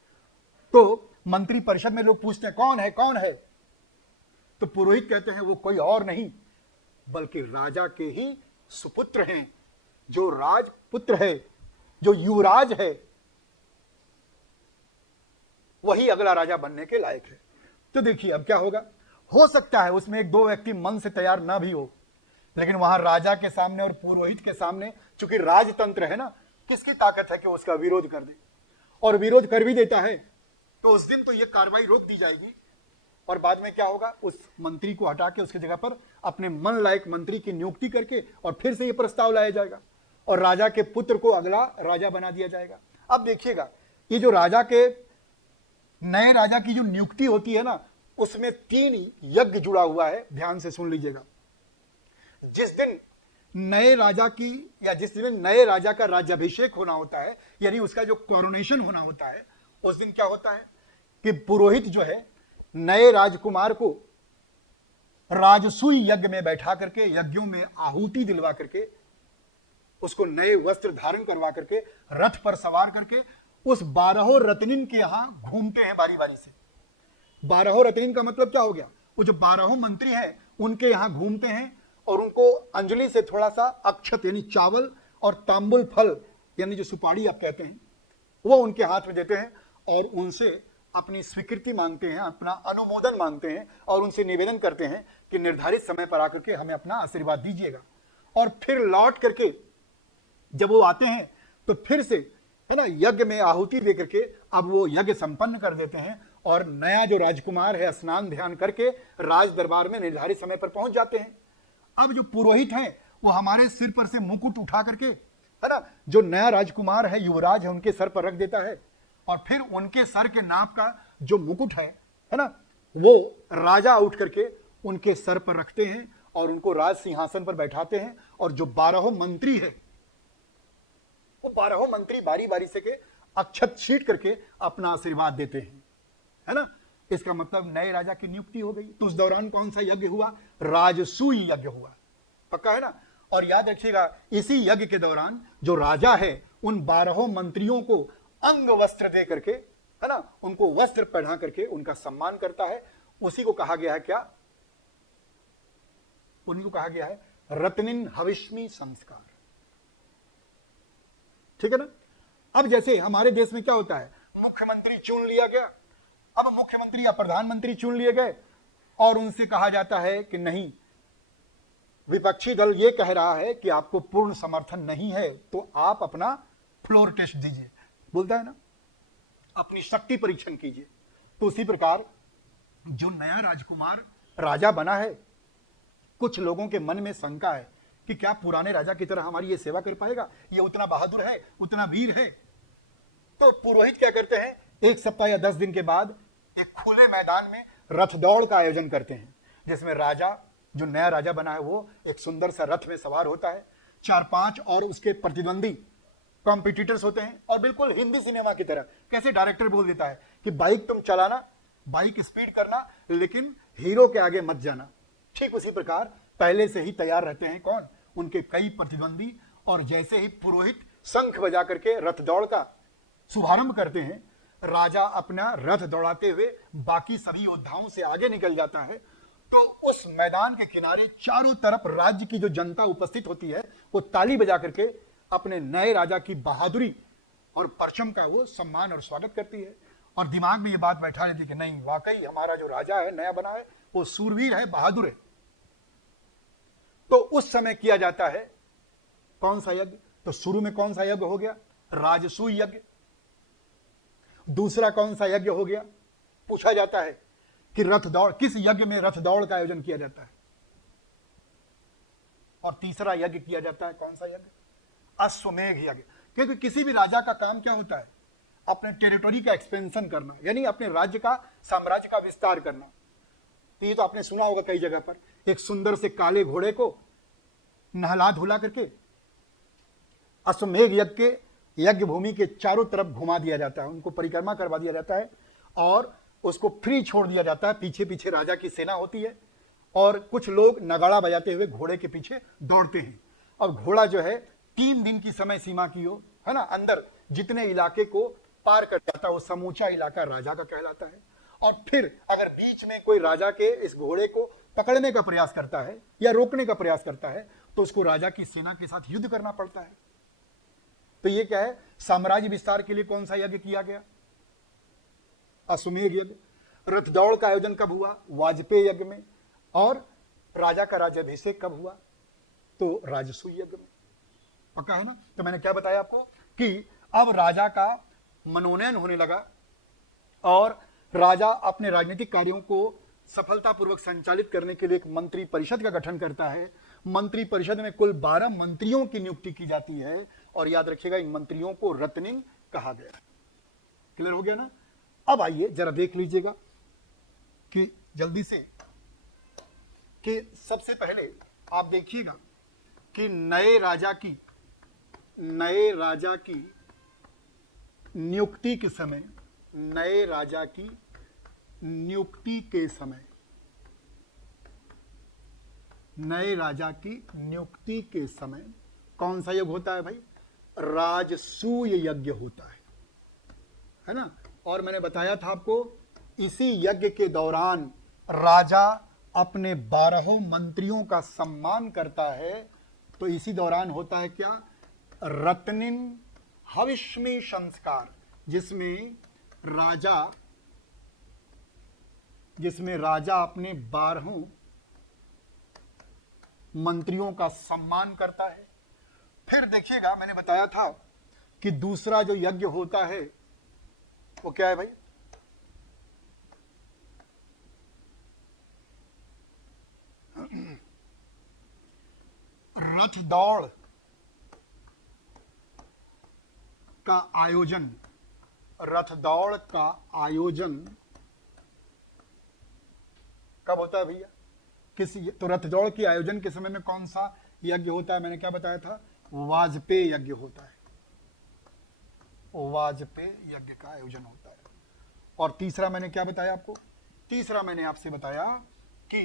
तो मंत्री परिषद में लोग पूछते हैं कौन है कौन है, तो पुरोहित कहते हैं वो कोई और नहीं बल्कि राजा के ही सुपुत्र हैं। जो राजपुत्र है, जो युवराज है, वही अगला राजा बनने के लायक है। तो देखिए अब क्या होगा, हो सकता है उसमें एक दो व्यक्ति मन से तैयार ना भी हो, लेकिन वहां राजा के सामने और पुरोहित के सामने, चूंकि राजतंत्र है ना, किसकी ताकत है कि उसका विरोध कर दे, और विरोध कर भी देता है तो उस दिन तो यह कार्रवाई रोक दी जाएगी। और बाद में क्या होगा, उस मंत्री को हटा के उसकी जगह पर अपने मन लायक मंत्री की नियुक्ति करके और फिर से यह प्रस्ताव लाया जाएगा और राजा के पुत्र को अगला राजा बना दिया जाएगा। अब देखिएगा, ये जो राजा के नए राजा की जो नियुक्ति होती है ना, उसमें 3 यज्ञ जुड़ा हुआ है, ध्यान से सुन लीजिएगा। जिस दिन नए राजा की या जिस दिन नए राजा का राज्याभिषेक होना होता है, यानी उसका जो कोरोनेशन होना होता है, उस दिन क्या होता है कि पुरोहित जो है नए राजकुमार को राजसूय यज्ञ में बैठा करके, यज्ञों में आहुति दिलवा करके, उसको नए वस्त्र धारण करवा करके, रथ पर सवार करके उस 12 रत्निन के यहां घूमते हैं बारी बारी से। 12 रत्निन का मतलब क्या हो गया, वो जो 12 मंत्री हैं उनके यहां घूमते हैं और उनको अंजलि से थोड़ा सा अक्षत यानी चावल और तांबुल फल यानी जो सुपारी आप कहते हैं, वो उनके हाथ में देते हैं और उनसे अपनी स्वीकृति मांगते हैं, अपना अनुमोदन मांगते हैं और उनसे निवेदन करते हैं कि निर्धारित समय पर आकर के हमें अपना आशीर्वाद दीजिएगा। और फिर लौट करके जब वो आते हैं तो फिर से है ना यज्ञ में आहुति दे करके अब वो यज्ञ संपन्न कर देते हैं और नया जो राजकुमार है स्नान ध्यान करके राज दरबार में निर्धारित समय पर पहुंच जाते हैं। अब जो पुरोहित हैं वो हमारे सिर पर से मुकुट उठा करके है ना जो नया राजकुमार है, युवराज है, उनके सर पर रख देता है और फिर उनके सर के नाप का जो मुकुट है ना, वो राजा उठ करके उनके सर पर रखते हैं और उनको राज सिंहासन पर बैठाते हैं और जो 12 मंत्री है वो 12 मंत्री बारी बारी से के अक्षत छीट करके अपना आशीर्वाद देते हैं, है ना। इसका मतलब नए राजा की नियुक्ति हो गई। तो उस दौरान कौन सा यज्ञ हुआ, राजसूय यज्ञ हुआ, पक्का है ना। और याद रखिएगा इसी यज्ञ के दौरान जो राजा है उन 12 मंत्रियों को अंग वस्त्र दे करके है ना, उनको वस्त्र पहना करके उनका सम्मान करता है। उसी को कहा गया है क्या, उनको कहा गया है रत्निन हविष्मी संस्कार, ठीक है ना। अब जैसे हमारे देश में क्या होता है, मुख्यमंत्री चुन लिया गया, अब मुख्यमंत्री या प्रधानमंत्री चुन लिए गए और उनसे कहा जाता है कि नहीं, विपक्षी दल ये कह रहा है कि आपको पूर्ण समर्थन नहीं है तो आप अपना फ्लोर टेस्ट दीजिए, बोलता है ना, अपनी शक्ति परीक्षण कीजिए। तो उसी प्रकार जो नया राजकुमार राजा बना है, कुछ लोगों के मन में शंका है कि क्या पुराने राजा की तरह हमारी ये सेवा कर पाएगा, ये उतना बहादुर है, उतना वीर है। तो पुरोहित क्या करते हैं, 1 सप्ताह या 10 दिन के बाद एक खुले मैदान में रथ दौड़ का आयोजन करते हैं, जिसमें राजा जो नया राजा बना है वो एक सुंदर सा रथ में सवार होता है, 4-5 और उसके प्रतिद्वंदी कॉम्पिटिटर्स होते हैं। और बिल्कुल हिंदी सिनेमा की तरह कैसे डायरेक्टर बोल देता है कि बाइक तुम चलाना, बाइक स्पीड करना, लेकिन हीरो के आगे मत जाना। ठीक उसी प्रकार पहले से ही तैयार रहते हैं कौन, उनके कई प्रतिद्वंदी। और जैसे ही पुरोहित शंख बजा करके रथ दौड़ का शुभारंभ करते हैं, राजा अपना रथ दौड़ाते हुए बाकी सभी योद्धाओं से आगे निकल जाता है। तो उस मैदान के किनारे चारों तरफ राज्य की जो जनता उपस्थित होती है वो ताली बजा करके अपने नए राजा की बहादुरी और परचम का वो सम्मान और स्वागत करती है और दिमाग में ये बात बैठा लेती है कि नहीं, वाकई हमारा जो राजा है नया बना है वो सूरवीर है, बहादुर है। तो उस समय किया जाता है कौन सा यज्ञ, तो शुरू में कौन सा यज्ञ हो गया, राजसूय यज्ञ। दूसरा कौन सा यज्ञ हो गया, पूछा जाता है कि रथ दौड़, किस यज्ञ में रथ दौड़ का आयोजन किया जाता है। और तीसरा यज्ञ किया जाता है कौन सा यज्ञ, अश्वमेघ यज्ञ। क्योंकि किसी भी राजा का काम क्या होता है, अपने टेरिटोरी का एक्सपेंशन करना, यानी अपने राज्य का, साम्राज्य का विस्तार करना। तो ये तो आपने सुना होगा कई जगह पर, एक सुंदर से काले घोड़े को नहला धुला करके अश्वमेघ यज्ञ के यज्ञ भूमि के चारों तरफ घुमा दिया जाता है, उनको परिक्रमा करवा दिया जाता है और उसको फ्री छोड़ दिया जाता है। पीछे पीछे राजा की सेना होती है और कुछ लोग नगाड़ा बजाते हुए घोड़े के पीछे दौड़ते हैं। और घोड़ा जो है 3 दिन की समय सीमा की हो, है ना, अंदर जितने इलाके को पार कर जाता है वो समूचा इलाका राजा का कहलाता है। और फिर अगर बीच में कोई राजा के इस घोड़े को पकड़ने का प्रयास करता है या रोकने का प्रयास करता है तो उसको राजा की सेना के साथ युद्ध करना पड़ता है। तो ये क्या है, साम्राज्य विस्तार के लिए कौन सा यज्ञ किया गया? अश्वमेध यज्ञ। रथ दौड़ का आयोजन कब हुआ? वाजपेयी यज्ञ में। और राजा का राज्याभिषेक कब हुआ? तो राजसूय यज्ञ में। पक्का है ना? तो मैंने क्या बताया आपको कि अब राजा का मनोनयन होने लगा और राजा अपने राजनीतिक कार्यों को सफलतापूर्वक संचालित करने के लिए एक मंत्री परिषद का गठन करता है। मंत्री परिषद में कुल 12 मंत्रियों की नियुक्ति की जाती है और याद रखिएगा इन मंत्रियों को रत्निंग कहा गया। क्लियर हो गया ना? अब आइए जरा देख लीजिएगा कि जल्दी से कि सबसे पहले आप देखिएगा कि नए राजा की नियुक्ति के समय, नए राजा की नियुक्ति के समय, नए राजा की नियुक्ति के समय कौन सा यज्ञ होता है भाई? राजसूय यज्ञ होता है ना? और मैंने बताया था आपको इसी यज्ञ के दौरान राजा अपने 12 मंत्रियों का सम्मान करता है। तो इसी दौरान होता है क्या? रत्निन हविष्मी संस्कार, जिसमें राजा अपने 12 मंत्रियों का सम्मान करता है। फिर देखिएगा मैंने बताया था कि दूसरा जो यज्ञ होता है वो क्या है भाई? रथ दौड़ का आयोजन। रथ दौड़ का आयोजन कब होता है भैया? तो रथ दौड़ के आयोजन के समय में कौन सा यज्ञ होता है? मैंने क्या बताया था? वाजपेयी यज्ञ होता है। वाजपेयी यज्ञ का आयोजन होता है। और तीसरा मैंने क्या बताया आपको? तीसरा मैंने आपसे बताया कि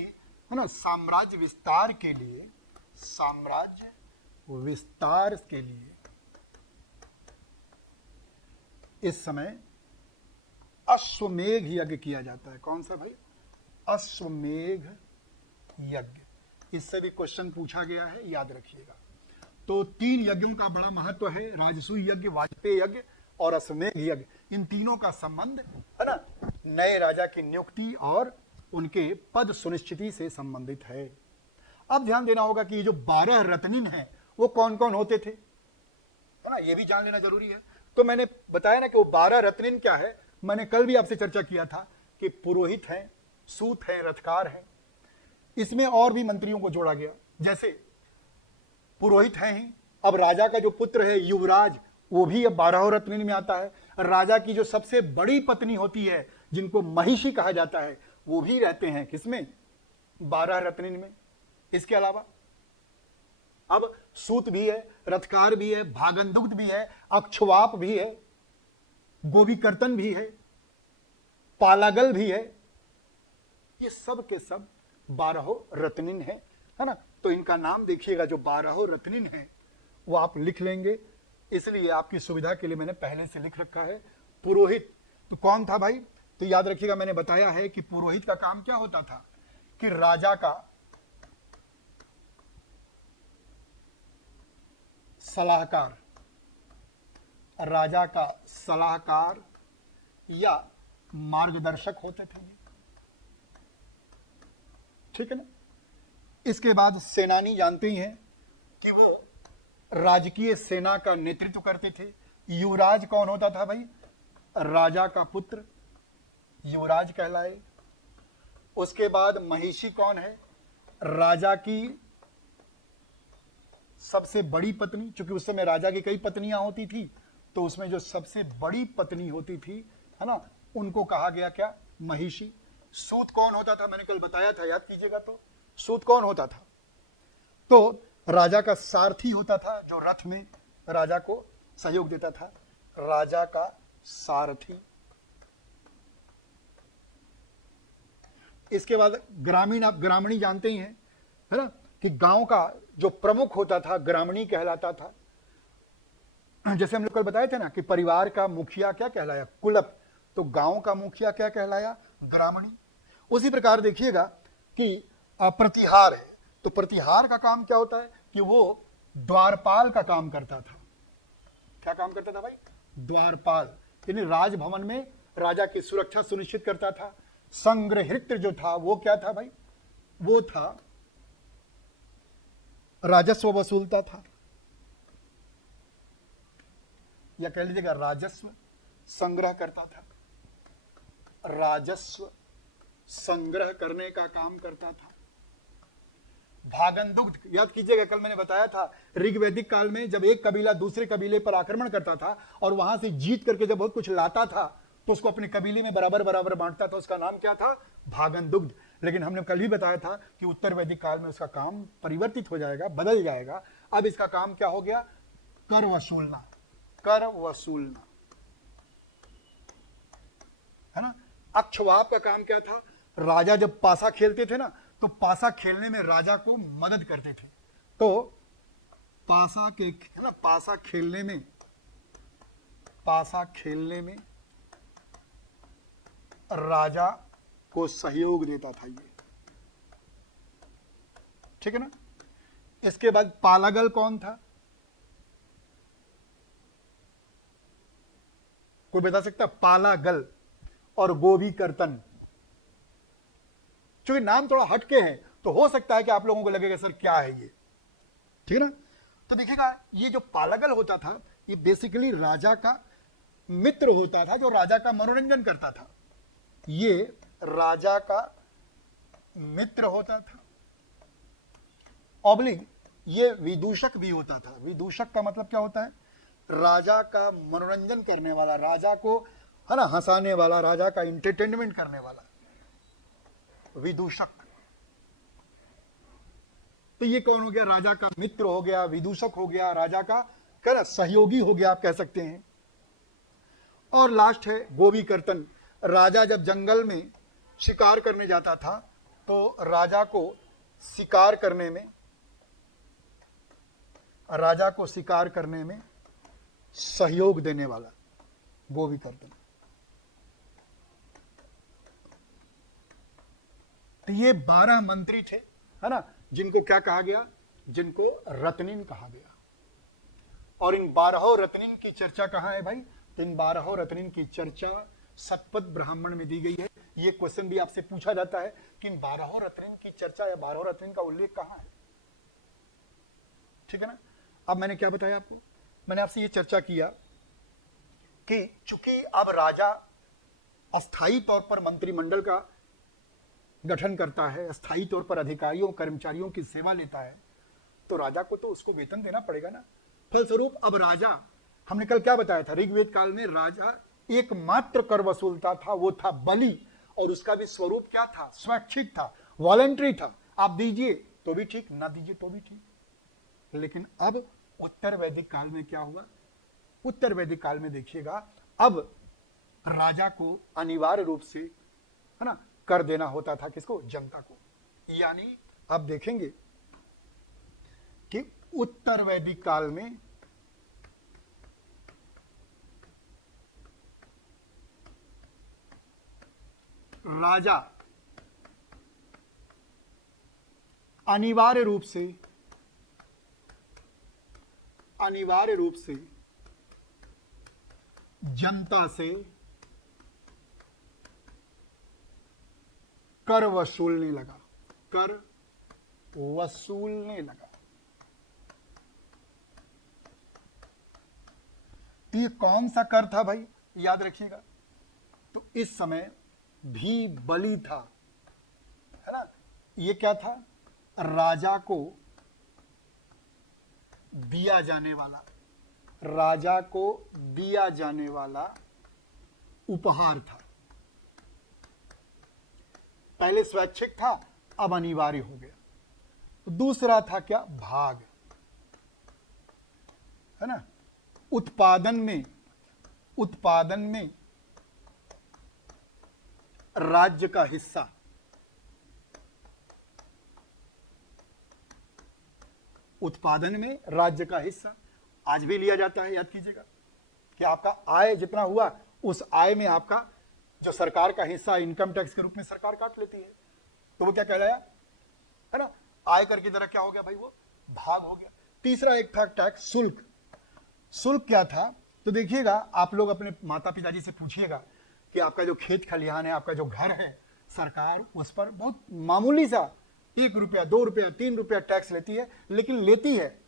है ना, साम्राज्य विस्तार के लिए इस समय अश्वमेध यज्ञ किया जाता है। कौन सा भाई? अश्वमेध यज्ञ। इससे भी क्वेश्चन पूछा गया है, याद रखिएगा। तो 3 यज्ञों का बड़ा महत्व है, राजसूय यज्ञ, वाजपेयी यज्ञ और अश्वमेध यज्ञ। इन तीनों का संबंध है ना नए राजा की नियुक्ति और उनके पद सुनिश्चिति से संबंधित है। अब ध्यान देना होगा कि ये जो 12 रत्निन हैं वो कौन कौन होते थे, है ना, ये भी जान लेना जरूरी है। तो मैंने बताया ना कि वो 12 रत्निन क्या है। मैंने कल भी आपसे चर्चा किया था कि पुरोहित हैं, सूत हैं, रथकार हैं। इसमें और भी मंत्रियों को जोड़ा गया। जैसे पुरोहित हैं ही, अब राजा का जो पुत्र है युवराज, वो भी अब 12 रत्निन में आता है। राजा की जो सबसे बड़ी पत्नी होती है जिनको महिषी कहा जाता है, वो भी रहते हैं किसमें? 12 रत्निन में। इसके अलावा अब सूत भी है, रथकार भी है, भागंदुग्ध भी है, अक्षवाप भी है, गोविकर्तन भी है, पालागल भी है। ये सब के सब 12 रत्निन है ना? तो इनका नाम देखिएगा, जो 12 रत्निन है वो आप लिख लेंगे, इसलिए आपकी सुविधा के लिए मैंने पहले से लिख रखा है। पुरोहित तो कौन था भाई? तो याद रखिएगा मैंने बताया है कि पुरोहित का काम क्या होता था कि राजा का सलाहकार या मार्गदर्शक होते थे। ठीक है ना? इसके बाद सेनानी जानते ही हैं कि वो राजकीय सेना का नेतृत्व करते थे। युवराज कौन होता था भाई? राजा का पुत्र युवराज कहलाए। उसके बाद महिषी कौन है? राजा की सबसे बड़ी पत्नी। चूंकि उस समय राजा की कई पत्नियां होती थी, तो उसमें जो सबसे बड़ी पत्नी होती थी, है ना, उनको कहा गया क्या? महिषी। सूत कौन होता था? मैंने कल बताया था, याद कीजिएगा। तो सूत कौन होता था? तो राजा का सारथी होता था, जो रथ में राजा को सहयोग देता था, राजा का सारथी। इसके बाद ग्रामीण, आप ग्रामणी जानते ही हैं, है ना, कि गांव का जो प्रमुख होता था ग्रामणी कहलाता था। जैसे हम लोग कल बताए थे ना कि परिवार का मुखिया क्या कहलाया, कुलप, तो गांव का मुखिया क्या कहलाया, ग्रामणी। उसी प्रकार देखिएगा कि प्रतिहार है, तो प्रतिहार का काम क्या होता है कि वो द्वारपाल का काम करता था। क्या काम करता था भाई, द्वारपाल, यानी राजभवन में राजा की सुरक्षा सुनिश्चित करता था। संग्रहित्र जो था वो क्या था भाई, वो था राजस्व वसूलता था, या कह लीजिएगा राजस्व संग्रह करता था, राजस्व संग्रह करने का काम करता था। भागंदुग्ध, याद कीजिएगा कल मैंने बताया था, ऋग्वैदिक काल में जब एक कबीला दूसरे कबीले पर आक्रमण करता था और वहां से जीत करके जब बहुत कुछ लाता था तो उसको अपने कबीले में बराबर बराबर बांटता था, उसका नाम क्या था, भागंदुग्ध। लेकिन हमने कल ही बताया था कि उत्तर वैदिक काल में उसका काम परिवर्तित हो जाएगा, बदल जाएगा। अब इसका काम क्या हो गया, कर वसूलना, कर वसूलना, है ना। अक्षवाप का काम क्या था, राजा जब पासा खेलते थे ना तो पासा खेलने में राजा को मदद करते थे, तो पासा के, है ना, पासा खेलने में, पासा खेलने में राजा को सहयोग देता था ये, ठीक है ना। इसके बाद पालागल कौन था, कोई बता सकता, पालागल और गोभी कर्तन। चूंकि नाम थोड़ा हटके हैं तो हो सकता है कि आप लोगों को लगेगा सर क्या है ये, ठीक है ना। तो देखिएगा ये जो पालागल होता था ये बेसिकली राजा का मित्र होता था, जो राजा का मनोरंजन करता था। ये राजा का मित्र होता था, ऑब्लिक ये विदूषक भी होता था। विदूषक का मतलब क्या होता है, राजा का मनोरंजन करने वाला, राजा को, है ना, हंसाने वाला, राजा का इंटरटेनमेंट करने वाला, विदूषक। तो ये कौन हो गया, राजा का मित्र हो गया, विदूषक हो गया, राजा का क्या ना सहयोगी हो गया, आप कह सकते हैं। और लास्ट है गोभी कर्तन। राजा जब जंगल में शिकार करने जाता था तो राजा को शिकार करने में, राजा को शिकार करने में सहयोग देने वाला, गोभी कर्तन। तो ये 12 मंत्री थे, है ना, जिनको क्या कहा गया, जिनको रत्निन कहा गया। और इन 12 रत्निन की चर्चा कहां है भाई, तो इन 12 रत्निन की चर्चा शतपथ ब्राह्मण में दी गई है। ये क्वेश्चन भी आपसे पूछा जाता है कि इन 12 रत्निन की चर्चा या 12 रत्निन का उल्लेख कहां है, ठीक है ना। अब मैंने क्या बताया आपको, मैंने आपसे ये चर्चा किया कि चूंकि अब राजा अस्थायी तौर पर मंत्रिमंडल का गठन करता है, अस्थायी तौर पर अधिकारियों कर्मचारियों की सेवा लेता है, तो राजा को तो उसको वेतन देना पड़ेगा ना। फलस्वरूप अब राजा, हमने कल क्या बताया था, ऋग्वेद काल में राजा एकमात्र कर वसूलता था, वो था बलि, और उसका भी स्वरूप क्या था, स्वैच्छिक था, वॉलंटरी था। आप दीजिए तो भी ठीक, ना दीजिए तो भी ठीक। लेकिन अब उत्तर वैदिक काल में क्या हुआ, उत्तर वैदिक काल में देखिएगा अब राजा को अनिवार्य रूप से, है ना, कर देना होता था, किसको, जनता को। यानी आप देखेंगे कि उत्तर वैदिक काल में राजा अनिवार्य रूप से जनता से कर वसूलने लगा, कर वसूलने लगा। तो ये कौन सा कर था भाई, याद रखिएगा। तो इस समय भी बलि था, है ना। ये क्या था, राजा को दिया जाने वाला, राजा को दिया जाने वाला उपहार था। पहले स्वैच्छिक था, अब अनिवार्य हो गया। तो दूसरा था क्या, भाग, है ना। उत्पादन में राज्य का हिस्सा, उत्पादन में राज्य का हिस्सा। आज भी लिया जाता है, याद कीजिएगा कि आपका आय जितना हुआ उस आय में आपका जो सरकार का हिस्सा इनकम टैक्स के रूप में सरकार काट लेती है, तो वो क्या कहलाया, है ना, आयकर की तरह क्या हो गया भाई, वो भाग हो गया। तीसरा एक था टैक्स, शुल्क। शुल्क क्या था, तो देखिएगा आप लोग अपने माता पिताजी से पूछिएगा कि आपका जो खेत खलिहान है, आपका जो घर है, सरकार उस पर बहुत मामूली सा 1 रुपया 2 रुपया 3 रुपया टैक्स लेती है, लेकिन लेती है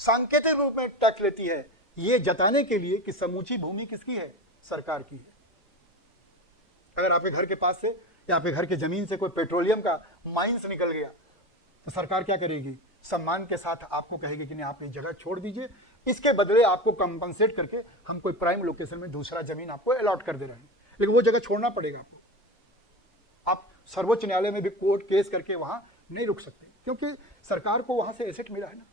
सांकेतिक रूप में टैक्स लेती है, ये जताने के लिए कि समूची भूमि किसकी है, सरकार की है। अगर आपके घर के पास से या आपके घर के जमीन से कोई पेट्रोलियम का माइंस निकल गया तो सरकार क्या करेगी, सम्मान के साथ आपको कहेगी कि नहीं आप ये जगह छोड़ दीजिए, इसके बदले आपको कंपनसेट करके हम कोई प्राइम लोकेशन में दूसरा जमीन आपको अलॉट कर दे रहे हैं, लेकिन वो जगह छोड़ना पड़ेगा आपको। आप सर्वोच्च न्यायालय में भी कोर्ट केस करके वहां नहीं रुक सकते, क्योंकि सरकार को वहां से एसेट मिला है ना।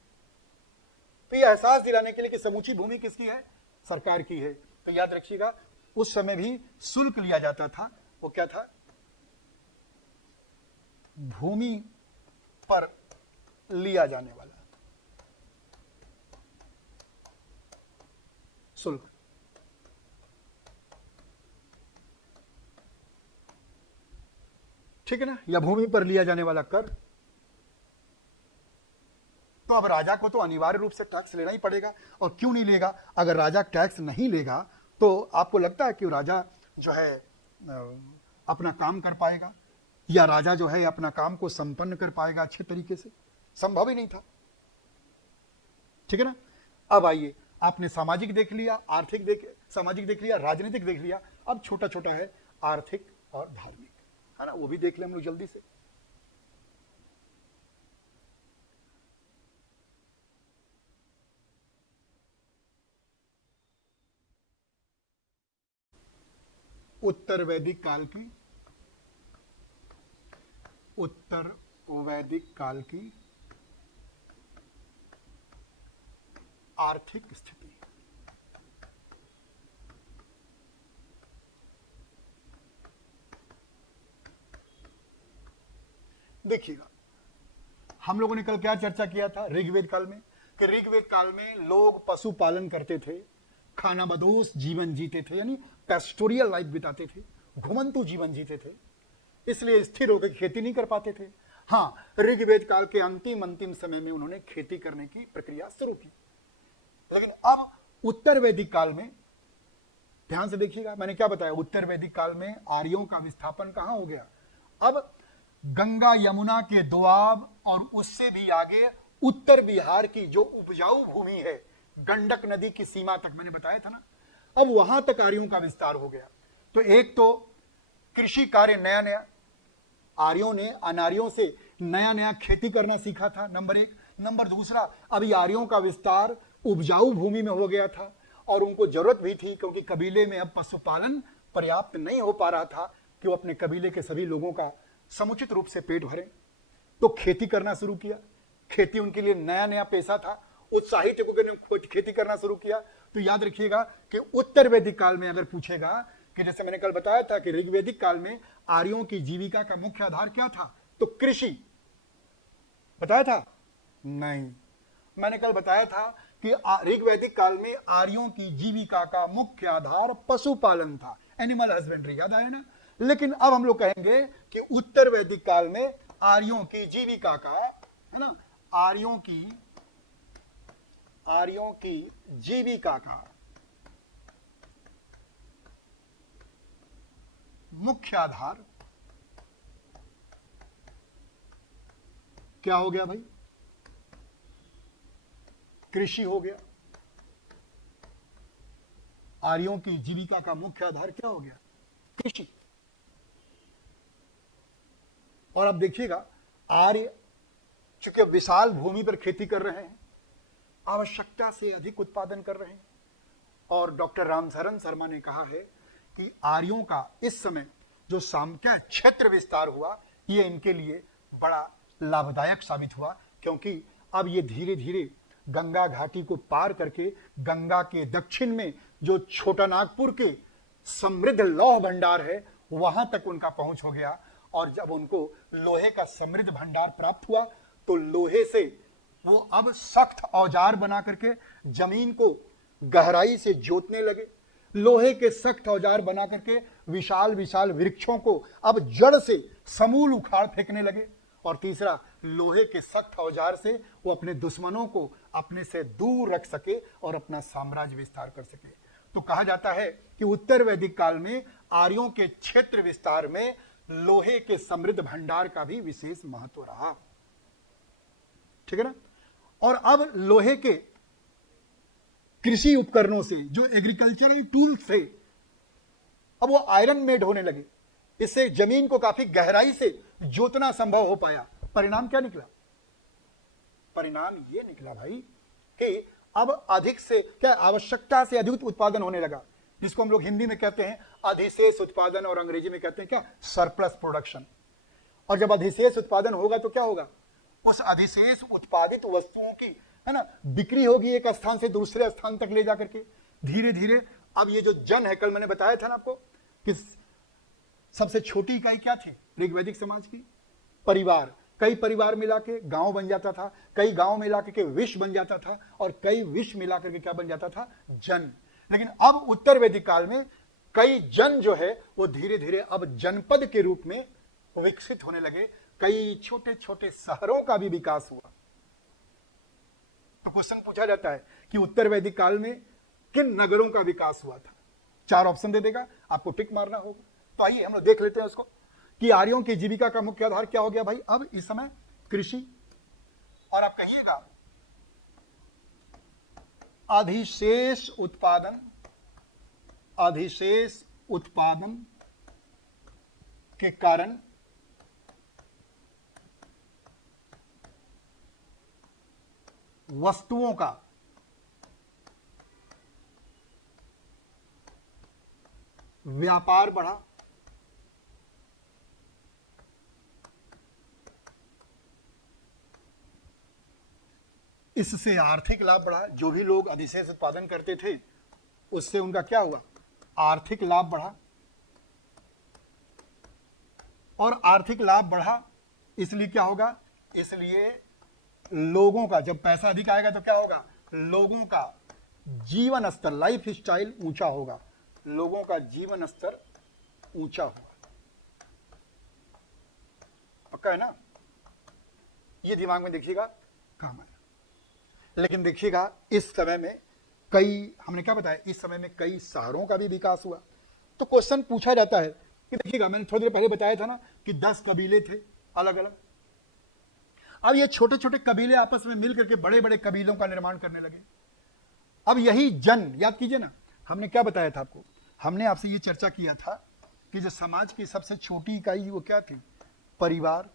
तो ये एहसास दिलाने के लिए कि समूची भूमि किसकी है, सरकार की है। तो याद रखिएगा उस समय भी शुल्क लिया जाता था, वो क्या था, भूमि पर लिया जाने वाला शुल्क। ठीक है ना, या भूमि पर लिया जाने वाला कर। तो अब राजा को तो अनिवार्य रूप से टैक्स लेना ही पड़ेगा, और क्यों नहीं लेगा, अगर राजा टैक्स नहीं लेगा तो आपको लगता है कि राजा जो है अपना काम कर पाएगा, या राजा जो है अपना काम को संपन्न कर पाएगा अच्छे तरीके से, संभव ही नहीं था। ठीक है ना। अब आइए, आपने सामाजिक देख लिया, सामाजिक देख लिया, राजनीतिक देख लिया, अब छोटा छोटा है आर्थिक और धार्मिक, है ना, वो भी देख लें हम लोग जल्दी से। उत्तर वैदिक काल की आर्थिक स्थिति। देखिएगा हम लोगों ने कल क्या चर्चा किया था ऋग्वेद काल में, कि ऋग्वेद काल में लोग पशुपालन करते थे, खानाबदोश जीवन जीते थे, यानी पेस्टोरियल लाइफ बिताते थे, घुमंतु जीवन जीते थे, इसलिए स्थिर होकर खेती नहीं कर पाते थे। हाँ, ऋग्वेद काल के अंतिम समय में उन्होंने खेती करने की प्रक्रिया शुरू की। लेकिन अब उत्तर वैदिक काल में, ध्यान से देखिएगा मैंने क्या बताया, उत्तर वैदिक काल में आर्यों का विस्थापन कहां हो गया, अब गंगा यमुना के दोआब और उससे भी आगे उत्तर बिहार की जो उपजाऊ भूमि है, गंडक नदी की सीमा तक मैंने बताया था ना, अब वहां तक आर्यों का विस्तार हो गया। तो एक तो कृषि कार्य नया नया, आर्यों ने अनार्यों से नया नया खेती करना सीखा था, नंबर एक। नंबर दूसरा, अभी आर्यों का विस्तार उपजाऊ भूमि में हो गया था, और उनको जरूरत भी थी, क्योंकि कबीले में अब पशुपालन पर्याप्त नहीं हो पा रहा था कि वो अपने कबीले के सभी लोगों का समुचित रूप से पेट भरें, तो खेती करना शुरू किया। खेती उनके लिए नया नया पेशा था, उत्साहित होकर खेती करना शुरू किया। तो याद रखिएगा कि उत्तर वैदिक काल में अगर पूछेगा कि जैसे मैंने कल बताया था कि ऋग्वैदिक काल में आर्यों की जीविका का मुख्य आधार क्या था, तो कृषि बताया था नहीं, मैंने कल बताया था कि ऋग्वैदिक काल में आर्यों की जीविका का मुख्य आधार पशुपालन था, एनिमल हस्बेंड्री, याद आया ना। लेकिन अब हम लोग कहेंगे कि उत्तर वैदिक काल में आर्यों की जीविका का, है ना, आर्यों की जीविका का मुख्य आधार क्या हो गया भाई, कृषि हो गया। आर्यों की जीविका का मुख्य आधार क्या हो गया, कृषि। और अब देखिएगा आर्य चूंकि विशाल भूमि पर खेती कर रहे हैं, आवश्यकता से अधिक उत्पादन कर रहे हैं, और डॉक्टर रामशरण शर्मा ने कहा है कि आर्यों का इस समय जो क्या क्षेत्र विस्तार हुआ, ये इनके लिए बड़ा लाभदायक साबित हुआ, क्योंकि अब ये धीरे धीरे गंगा घाटी को पार करके गंगा के दक्षिण में जो छोटा नागपुर के समृद्ध लौह भंडार है वहां तक उनका पहुंच हो गया। और जब उनको लोहे का समृद्ध भंडार प्राप्त हुआ तो लोहे से वो अब सख्त औजार बना करके जमीन को गहराई से जोतने लगे। लोहे के सख्त औजार बना करके विशाल विशाल वृक्षों को अब जड़ से समूल उखाड़ फेंकने लगे। और तीसरा, लोहे के सख्त औजार से वो अपने दुश्मनों को अपने से दूर रख सके और अपना साम्राज्य विस्तार कर सके। तो कहा जाता है कि उत्तर वैदिक काल में आर्यों के क्षेत्र विस्तार में लोहे के समृद्ध भंडार का भी विशेष महत्व रहा। ठीक है ना। और अब लोहे के कृषि उपकरणों से, जो एग्रीकल्चरल टूल्स थे, अब वो आयरन मेड होने लगे। इससे जमीन को काफी गहराई से जोतना संभव हो पाया। परिणाम क्या निकला? परिणाम ये निकला भाई कि अब अधिक से क्या, आवश्यकता से अधिक उत्पादन होने लगा, जिसको हम लोग हिंदी में कहते हैं अधिशेष उत्पादन और अंग्रेजी में कहते हैं क्या, सरप्लस प्रोडक्शन। और जब अधिशेष उत्पादन होगा तो क्या होगा? उस अधिशेष उत्पादित वस्तुओं की, है ना, बिक्री होगी एक स्थान से दूसरे स्थान तक ले जाकर के। धीरे धीरे अब ये जो जन है, कल मैंने बताया था ना आपको कि सबसे छोटी इकाई क्या थी ऋग्वैदिक समाज की? परिवार। कई परिवार मिला के गांव बन जाता था, कई गांव मिला के विश्व बन जाता था, और कई विश्व मिला करके क्या बन जाता था? जन। लेकिन अब उत्तर वैदिक काल में कई जन जो है वो धीरे धीरे अब जनपद के रूप में विकसित होने लगे। कई छोटे छोटे शहरों का भी विकास हुआ। तो क्वेश्चन पूछा जाता है कि उत्तर वैदिक काल में किन नगरों का विकास हुआ था? 4 ऑप्शन दे देगा, आपको टिक मारना होगा। तो आइए हम लोग देख लेते हैं उसको कि आर्यों की जीविका का मुख्य आधार क्या हो गया भाई अब इस समय? कृषि। और आप कहिएगा अधिशेष उत्पादन। अधिशेष उत्पादन के कारण वस्तुओं का व्यापार बढ़ा। इससे आर्थिक लाभ बढ़ा। जो भी लोग अधिशेष उत्पादन करते थे उससे उनका क्या हुआ? आर्थिक लाभ बढ़ा। और आर्थिक लाभ बढ़ा इसलिए क्या होगा? इसलिए लोगों का, जब पैसा अधिक आएगा तो क्या होगा? लोगों का जीवन स्तर, लाइफ स्टाइल ऊंचा होगा। लोगों का जीवन स्तर ऊंचा होगा। पक्का है ना? ये दिमाग में देखिएगा काम है। लेकिन देखिएगा इस समय में कई, हमने क्या बताया, इस समय में कई शहरों का भी विकास हुआ। तो क्वेश्चन पूछा जाता है कि देखिएगा, मैंने थोड़ी देर पहले बताया था ना कि 10 कबीले थे अलग अलग। अब ये छोटे छोटे कबीले आपस में मिल करके बड़े बड़े कबीलों का निर्माण करने लगे। अब यही जन, याद कीजिए ना, हमने क्या बताया था आपको? हमने आपसे ये चर्चा किया था कि जो समाज की सबसे छोटी इकाई वो क्या थी? परिवार।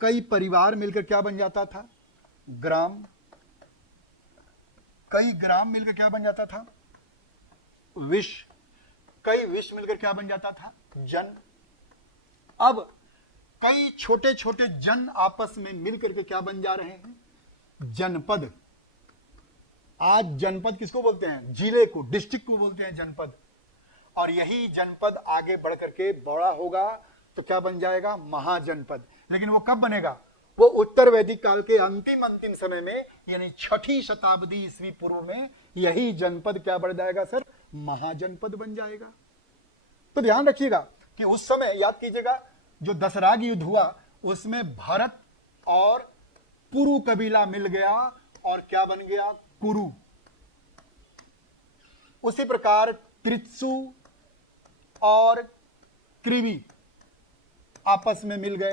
कई परिवार मिलकर क्या बन जाता था? ग्राम। कई ग्राम मिलकर क्या बन जाता था? विश्व। कई विश्व मिलकर क्या बन जाता था? जन। अब कई छोटे छोटे जन आपस में मिलकर के क्या बन जा रहे हैं? जनपद। आज जनपद किसको बोलते हैं? जिले को, डिस्ट्रिक्ट को बोलते हैं जनपद। और यही जनपद आगे बढ़ करके बड़ा होगा तो क्या बन जाएगा? महाजनपद। लेकिन वो कब बनेगा? वो उत्तर वैदिक काल के अंतिम समय में, यानी 6ठी शताब्दी ईस्वी पूर्व में यही जनपद क्या बढ़ जाएगा सर? महाजनपद बन जाएगा। तो ध्यान रखिएगा कि उस समय, याद कीजिएगा, जो दशराग युद्ध हुआ उसमें भरत और पुरु कबीला मिल गया और क्या बन गया? कुरु। उसी प्रकार त्रित्सु और कृवि आपस में मिल गए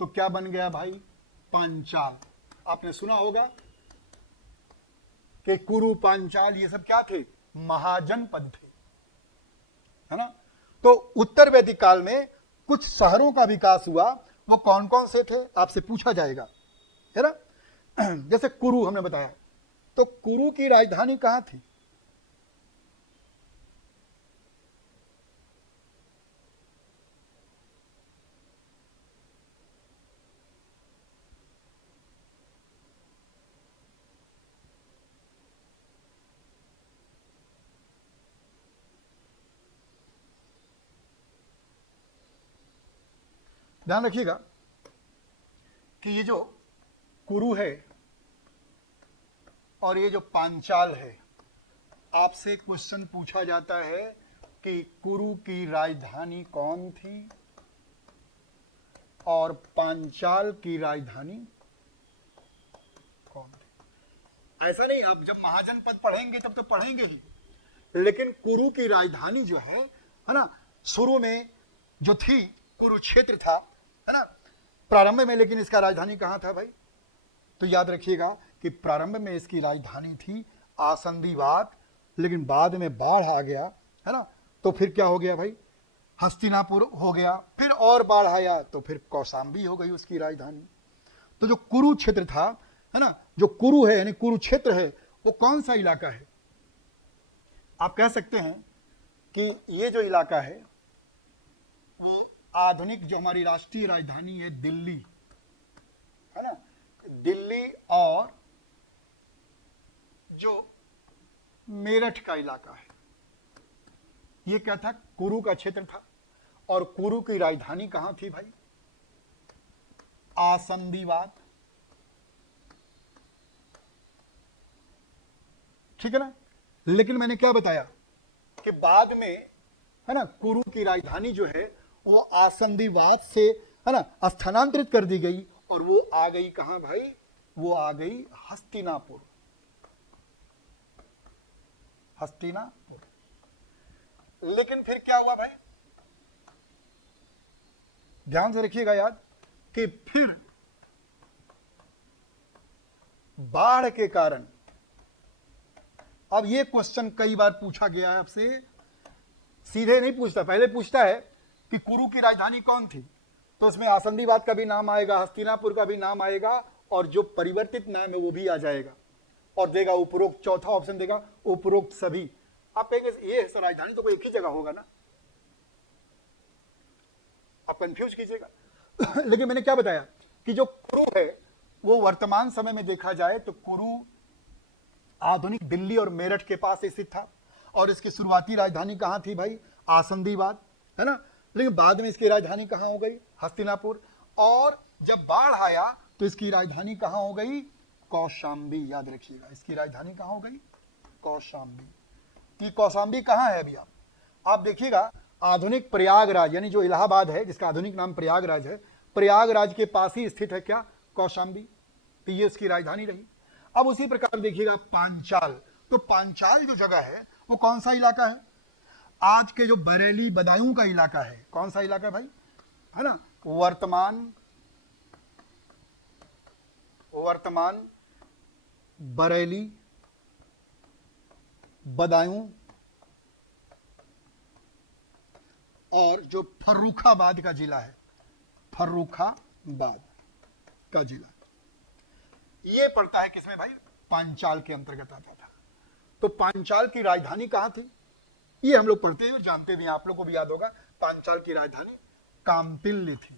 तो क्या बन गया भाई? पांचाल। आपने सुना होगा कि कुरु, पांचाल ये सब क्या थे? महाजनपद थे, है ना। तो उत्तर वैदिक काल में कुछ शहरों का विकास हुआ। वो कौन कौन से थे आपसे पूछा जाएगा, है ना। जैसे कुरु हमने बताया, तो कुरु की राजधानी कहां थी? ध्यान रखिएगा कि ये जो कुरु है और ये जो पांचाल है, आपसे क्वेश्चन पूछा जाता है कि कुरु की राजधानी कौन थी और पांचाल की राजधानी कौन थी। ऐसा नहीं, आप जब महाजनपद पढ़ेंगे तब तो पढ़ेंगे ही, लेकिन कुरु की राजधानी जो है ना, शुरू में जो थी कुरुक्षेत्र था, है ना, प्रारंभ में। लेकिन इसका राजधानी कहां था भाई? तो याद रखिएगा कि प्रारंभ में इसकी राजधानी थी आसंदीवात, लेकिन बाद में बाढ़ आ गया, है ना, तो फिर क्या हो गया भाई? हस्तिनापुर हो गया। फिर और बाढ़ आया तो फिर कौशाम्बी हो गई उसकी राजधानी। तो जो कुरुक्षेत्र था, है ना, जो कुरु है यानी कुरुक्षेत्र है, वो कौन सा इलाका है? आप कह सकते हैं कि ये जो इलाका है वो आधुनिक जो हमारी राष्ट्रीय राजधानी है दिल्ली, है ना, दिल्ली और जो मेरठ का इलाका है, ये क्या था? कुरु का क्षेत्र था। और कुरु की राजधानी कहां थी भाई? आसंदीवात। ठीक है ना। लेकिन मैंने क्या बताया कि बाद में, है ना, कुरु की राजधानी जो है वो आसंदीवात से, है ना, स्थानांतरित कर दी गई और वो आ गई कहां भाई? वो आ गई हस्तिनापुर। हस्तिनापुर। लेकिन फिर क्या हुआ भाई? ध्यान से रखिएगा याद कि फिर बाढ़ के कारण, अब ये क्वेश्चन कई बार पूछा गया है आपसे, सीधे नहीं पूछता, पहले पूछता है कि कुरु की राजधानी कौन थी, तो उसमें आसंदीवात का भी नाम आएगा, हस्तिनापुर का भी नाम आएगा और जो परिवर्तित नाम है वो भी आ जाएगा और देगा उपरोक्त, चौथा ऑप्शन देगा उपरोक्त सभी। आप कहेंगे ये राजधानी तो कोई एक ही जगह होगा ना, आप कंफ्यूज कीजिएगा। लेकिन मैंने क्या बताया कि जो कुरु है वो वर्तमान समय में देखा जाए तो कुरु आधुनिक दिल्ली और मेरठ के पास स्थित था और इसकी शुरुआती राजधानी कहां थी भाई? आसंदीवात, है ना। लेकिन बाद में इसकी राजधानी कहां हो गई? हस्तिनापुर। और जब बाढ़ आया तो इसकी राजधानी कहां हो गई? कौशाम्बी। याद रखिएगा, इसकी राजधानी कहां हो गई? कौशाम्बी। ये कौशाम्बी कहां है अभी? आप देखिएगा, आधुनिक प्रयागराज यानी जो इलाहाबाद है, जिसका आधुनिक नाम प्रयागराज है, प्रयागराज के पास ही स्थित है क्या? कौशाम्बी। तो ये उसकी राजधानी रही। अब उसी प्रकार देखिएगा पांचाल। तो पांचाल जो जगह है वो कौन सा इलाका है? आज के जो बरेली बदायूं का इलाका है, कौन सा इलाका है भाई? है ना, वर्तमान बरेली बदायूं और जो फर्रुखाबाद का जिला है, फर्रुखाबाद का जिला, ये पड़ता है किसमें भाई? पांचाल के अंतर्गत आता था। तो पांचाल की राजधानी कहां थी? ये हम लोग पढ़ते हैं और जानते भी हैं, आप लोग को भी याद होगा, पांचाल की राजधानी काम्पिल्य थी।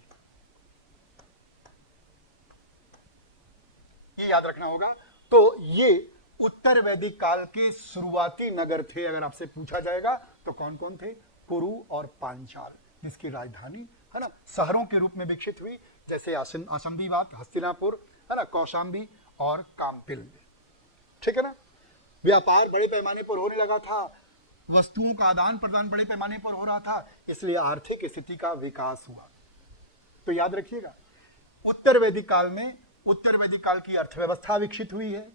ये याद रखना होगा। तो ये उत्तर वैदिक काल के शुरुआती नगर थे। अगर आपसे पूछा जाएगा तो कौन कौन थे? कुरु और पांचाल, जिसकी राजधानी, है ना, शहरों के रूप में विकसित हुई, जैसे आसंदीवात, हस्तिनापुर, है ना, कौशाम्बी और काम्पिल्य। ठीक है ना। व्यापार बड़े पैमाने पर होने लगा था, वस्तुओं का आदान प्रदान बड़े पैमाने पर हो रहा था, इसलिए आर्थिक स्थिति का विकास हुआ। तो याद रखिएगा, उत्तर वैदिक काल में, उत्तर वैदिक काल की अर्थव्यवस्था विकसित हुई है,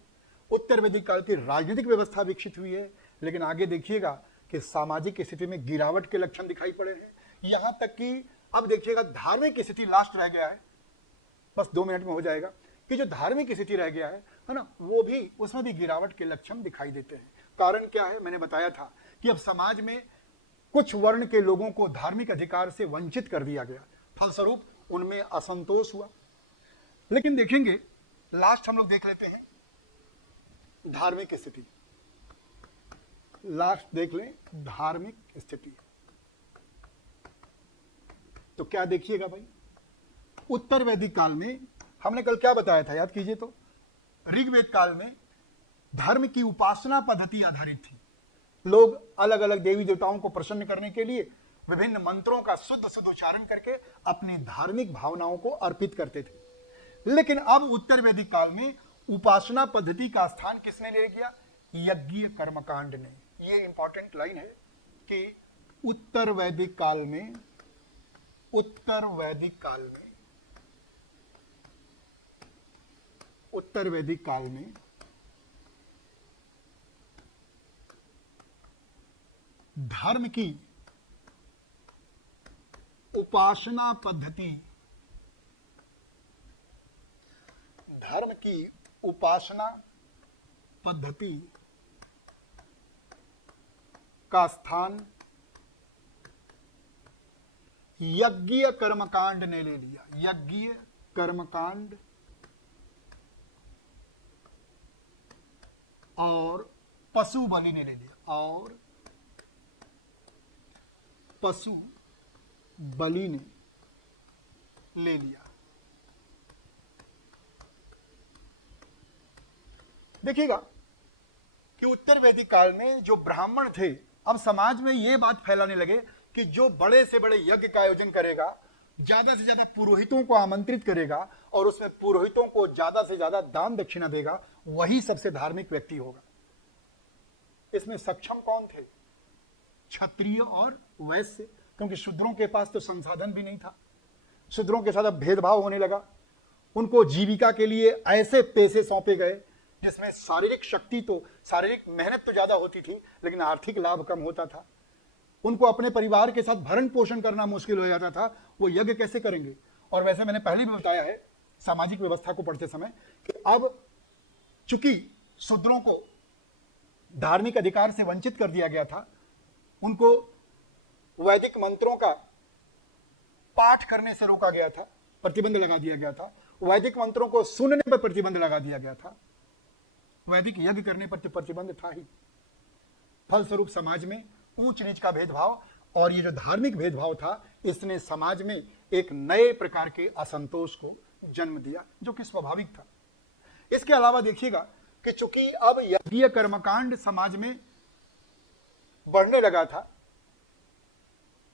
उत्तर वैदिक काल की राजनीतिक व्यवस्था विकसित हुई है, लेकिन आगे देखिएगा कि सामाजिक स्थिति में गिरावट के लक्षण दिखाई पड़े हैं। यहां तक कि अब देखिएगा धार्मिक स्थिति लास्ट रह गया है, बस 2 मिनट में हो जाएगा, कि जो धार्मिक स्थिति रह गया है ना, वो भी, उसमें भी गिरावट के लक्षण दिखाई देते हैं। कारण क्या है? मैंने बताया था कि अब समाज में कुछ वर्ण के लोगों को धार्मिक अधिकार से वंचित कर दिया गया, फलस्वरूप उनमें असंतोष हुआ। लेकिन देखेंगे, लास्ट हम लोग देख लेते हैं धार्मिक स्थिति, लास्ट देख लें धार्मिक स्थिति। तो क्या देखिएगा भाई, उत्तर वैदिक काल में हमने कल क्या बताया था, याद कीजिए तो, ऋग्वेद काल में धर्म की उपासना पद्धति आधारित थी। लोग अलग अलग देवी देवताओं को प्रसन्न करने के लिए विभिन्न मंत्रों का शुद्ध शुद्ध उच्चारण करके अपनी धार्मिक भावनाओं को अर्पित करते थे। लेकिन अब उत्तर वैदिक काल में उपासना पद्धति का स्थान किसने ले लिया? यज्ञीय कर्मकांड ने। ये इंपॉर्टेंट लाइन है कि उत्तर वैदिक काल में उत्तर वैदिक काल में धर्म की उपासना पद्धति का स्थान यज्ञीय कर्मकांड ने ले लिया। यज्ञीय कर्मकांड और पशु बलि ने ले लिया। और पशु बलि ने ले लिया। देखिएगा कि उत्तर वैदिक काल में जो ब्राह्मण थे, अब समाज में ये बात फैलाने लगे कि जो बड़े से बड़े यज्ञ का आयोजन करेगा, ज्यादा से ज्यादा पुरोहितों को आमंत्रित करेगा और उसमें पुरोहितों को ज्यादा से ज्यादा दान दक्षिणा देगा, वही सबसे धार्मिक व्यक्ति होगा। इसमें सक्षम कौन थे? क्षत्रिय और वैश्य, क्योंकि शूद्रों के पास तो संसाधन भी नहीं था। शूद्रों के साथ अब भेदभाव होने लगा। उनको जीविका के लिए ऐसे पेशे सौंपे गए जिसमें शारीरिक शक्ति तो, शारीरिक मेहनत तो ज्यादा होती थी, लेकिन आर्थिक लाभ कम होता था। उनको अपने परिवार के साथ भरण पोषण करना मुश्किल हो जाता था। वो यज्ञ कैसे करेंगे? और वैसे मैंने पहले भी बताया है सामाजिक व्यवस्था को पढ़ते समय कि अब चूंकि शूद्रों को धार्मिक अधिकार से वंचित कर दिया गया था, उनको वैदिक मंत्रों का पाठ करने से रोका गया था, प्रतिबंध लगा दिया गया था। वैदिक मंत्रों को सुनने पर प्रतिबंध लगा दिया गया था। वैदिक यज्ञ करने पर तो प्रतिबंध था ही। फलस्वरूप समाज में ऊंच नीच का भेदभाव और ये जो धार्मिक भेदभाव था, इसने समाज में एक नए प्रकार के असंतोष को जन्म दिया, जो कि स्वाभाविक था। इसके अलावा देखिएगा कि चूंकि अब यज्ञीय कर्मकांड समाज में बढ़ने लगा था,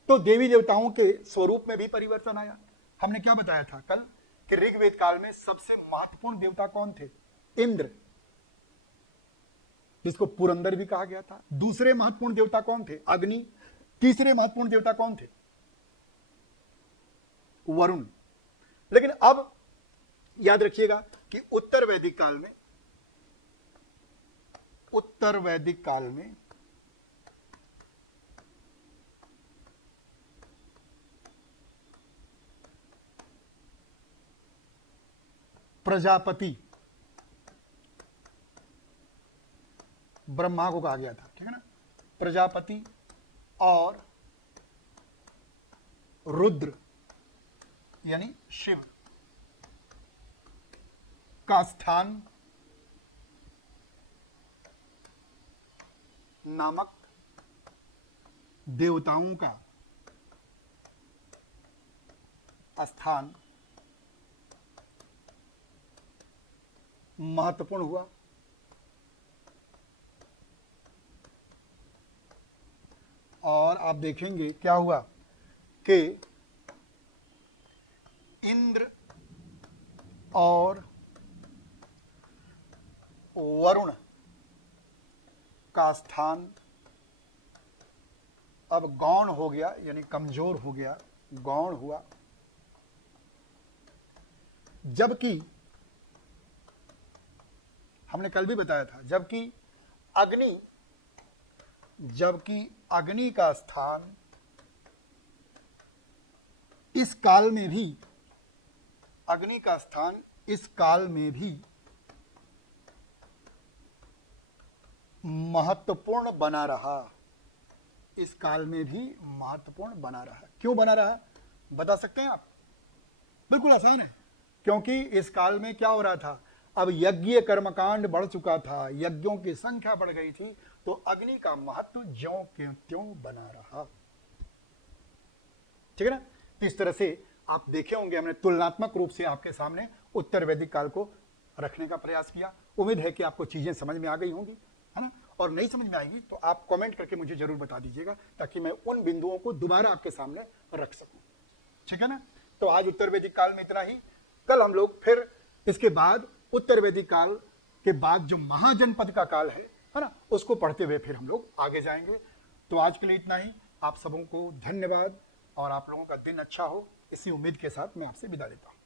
तो देवी देवताओं के स्वरूप में भी परिवर्तन आया। हमने क्या बताया था कल कि ऋग्वेद काल में सबसे महत्वपूर्ण देवता कौन थे? इंद्र, जिसको पुरंदर भी कहा गया था। दूसरे महत्वपूर्ण देवता कौन थे? अग्नि। तीसरे महत्वपूर्ण देवता कौन थे? वरुण। लेकिन अब याद रखिएगा कि उत्तर वैदिक काल में प्रजापति ब्रह्मा को कहा गया था, ठीक है ना? प्रजापति और रुद्र यानी शिव का स्थान नामक देवताओं का स्थान महत्वपूर्ण हुआ। और आप देखेंगे क्या हुआ कि इंद्र और वरुण का स्थान अब गौण हो गया, यानी कमजोर हो गया, गौण हुआ। जबकि हमने कल भी बताया था, जबकि अग्नि का स्थान इस काल में भी महत्वपूर्ण बना रहा। इस काल में भी महत्वपूर्ण बना रहा। क्यों बना रहा बता सकते हैं आप? बिल्कुल आसान है, क्योंकि इस काल में क्या हो रहा था, अब यज्ञीय कर्मकांड बढ़ चुका था, यज्ञों की संख्या बढ़ गई थी, तो अग्नि का महत्व ज्यों के त्यों बना रहा। ठीक है ना? तो इस तरह से आप देखे होंगे, हमने तुलनात्मक रूप से आपके सामने उत्तर वैदिक काल को रखने का प्रयास किया। उम्मीद है कि आपको चीजें समझ में आ गई होंगी, है ना? और नहीं समझ में आएगी तो आप कमेंट करके मुझे जरूर बता दीजिएगा, ताकि मैं उन बिंदुओं को दोबारा आपके सामने रख सकूं। ठीक है ना? तो आज उत्तर वैदिक काल में इतना ही। कल हम लोग फिर इसके बाद उत्तर वैदिक काल के बाद जो महाजनपद का काल है ना, उसको पढ़ते हुए फिर हम लोग आगे जाएंगे। तो आज के लिए इतना ही। आप सबों को धन्यवाद और आप लोगों का दिन अच्छा हो, इसी उम्मीद के साथ मैं आपसे विदा लेता हूँ।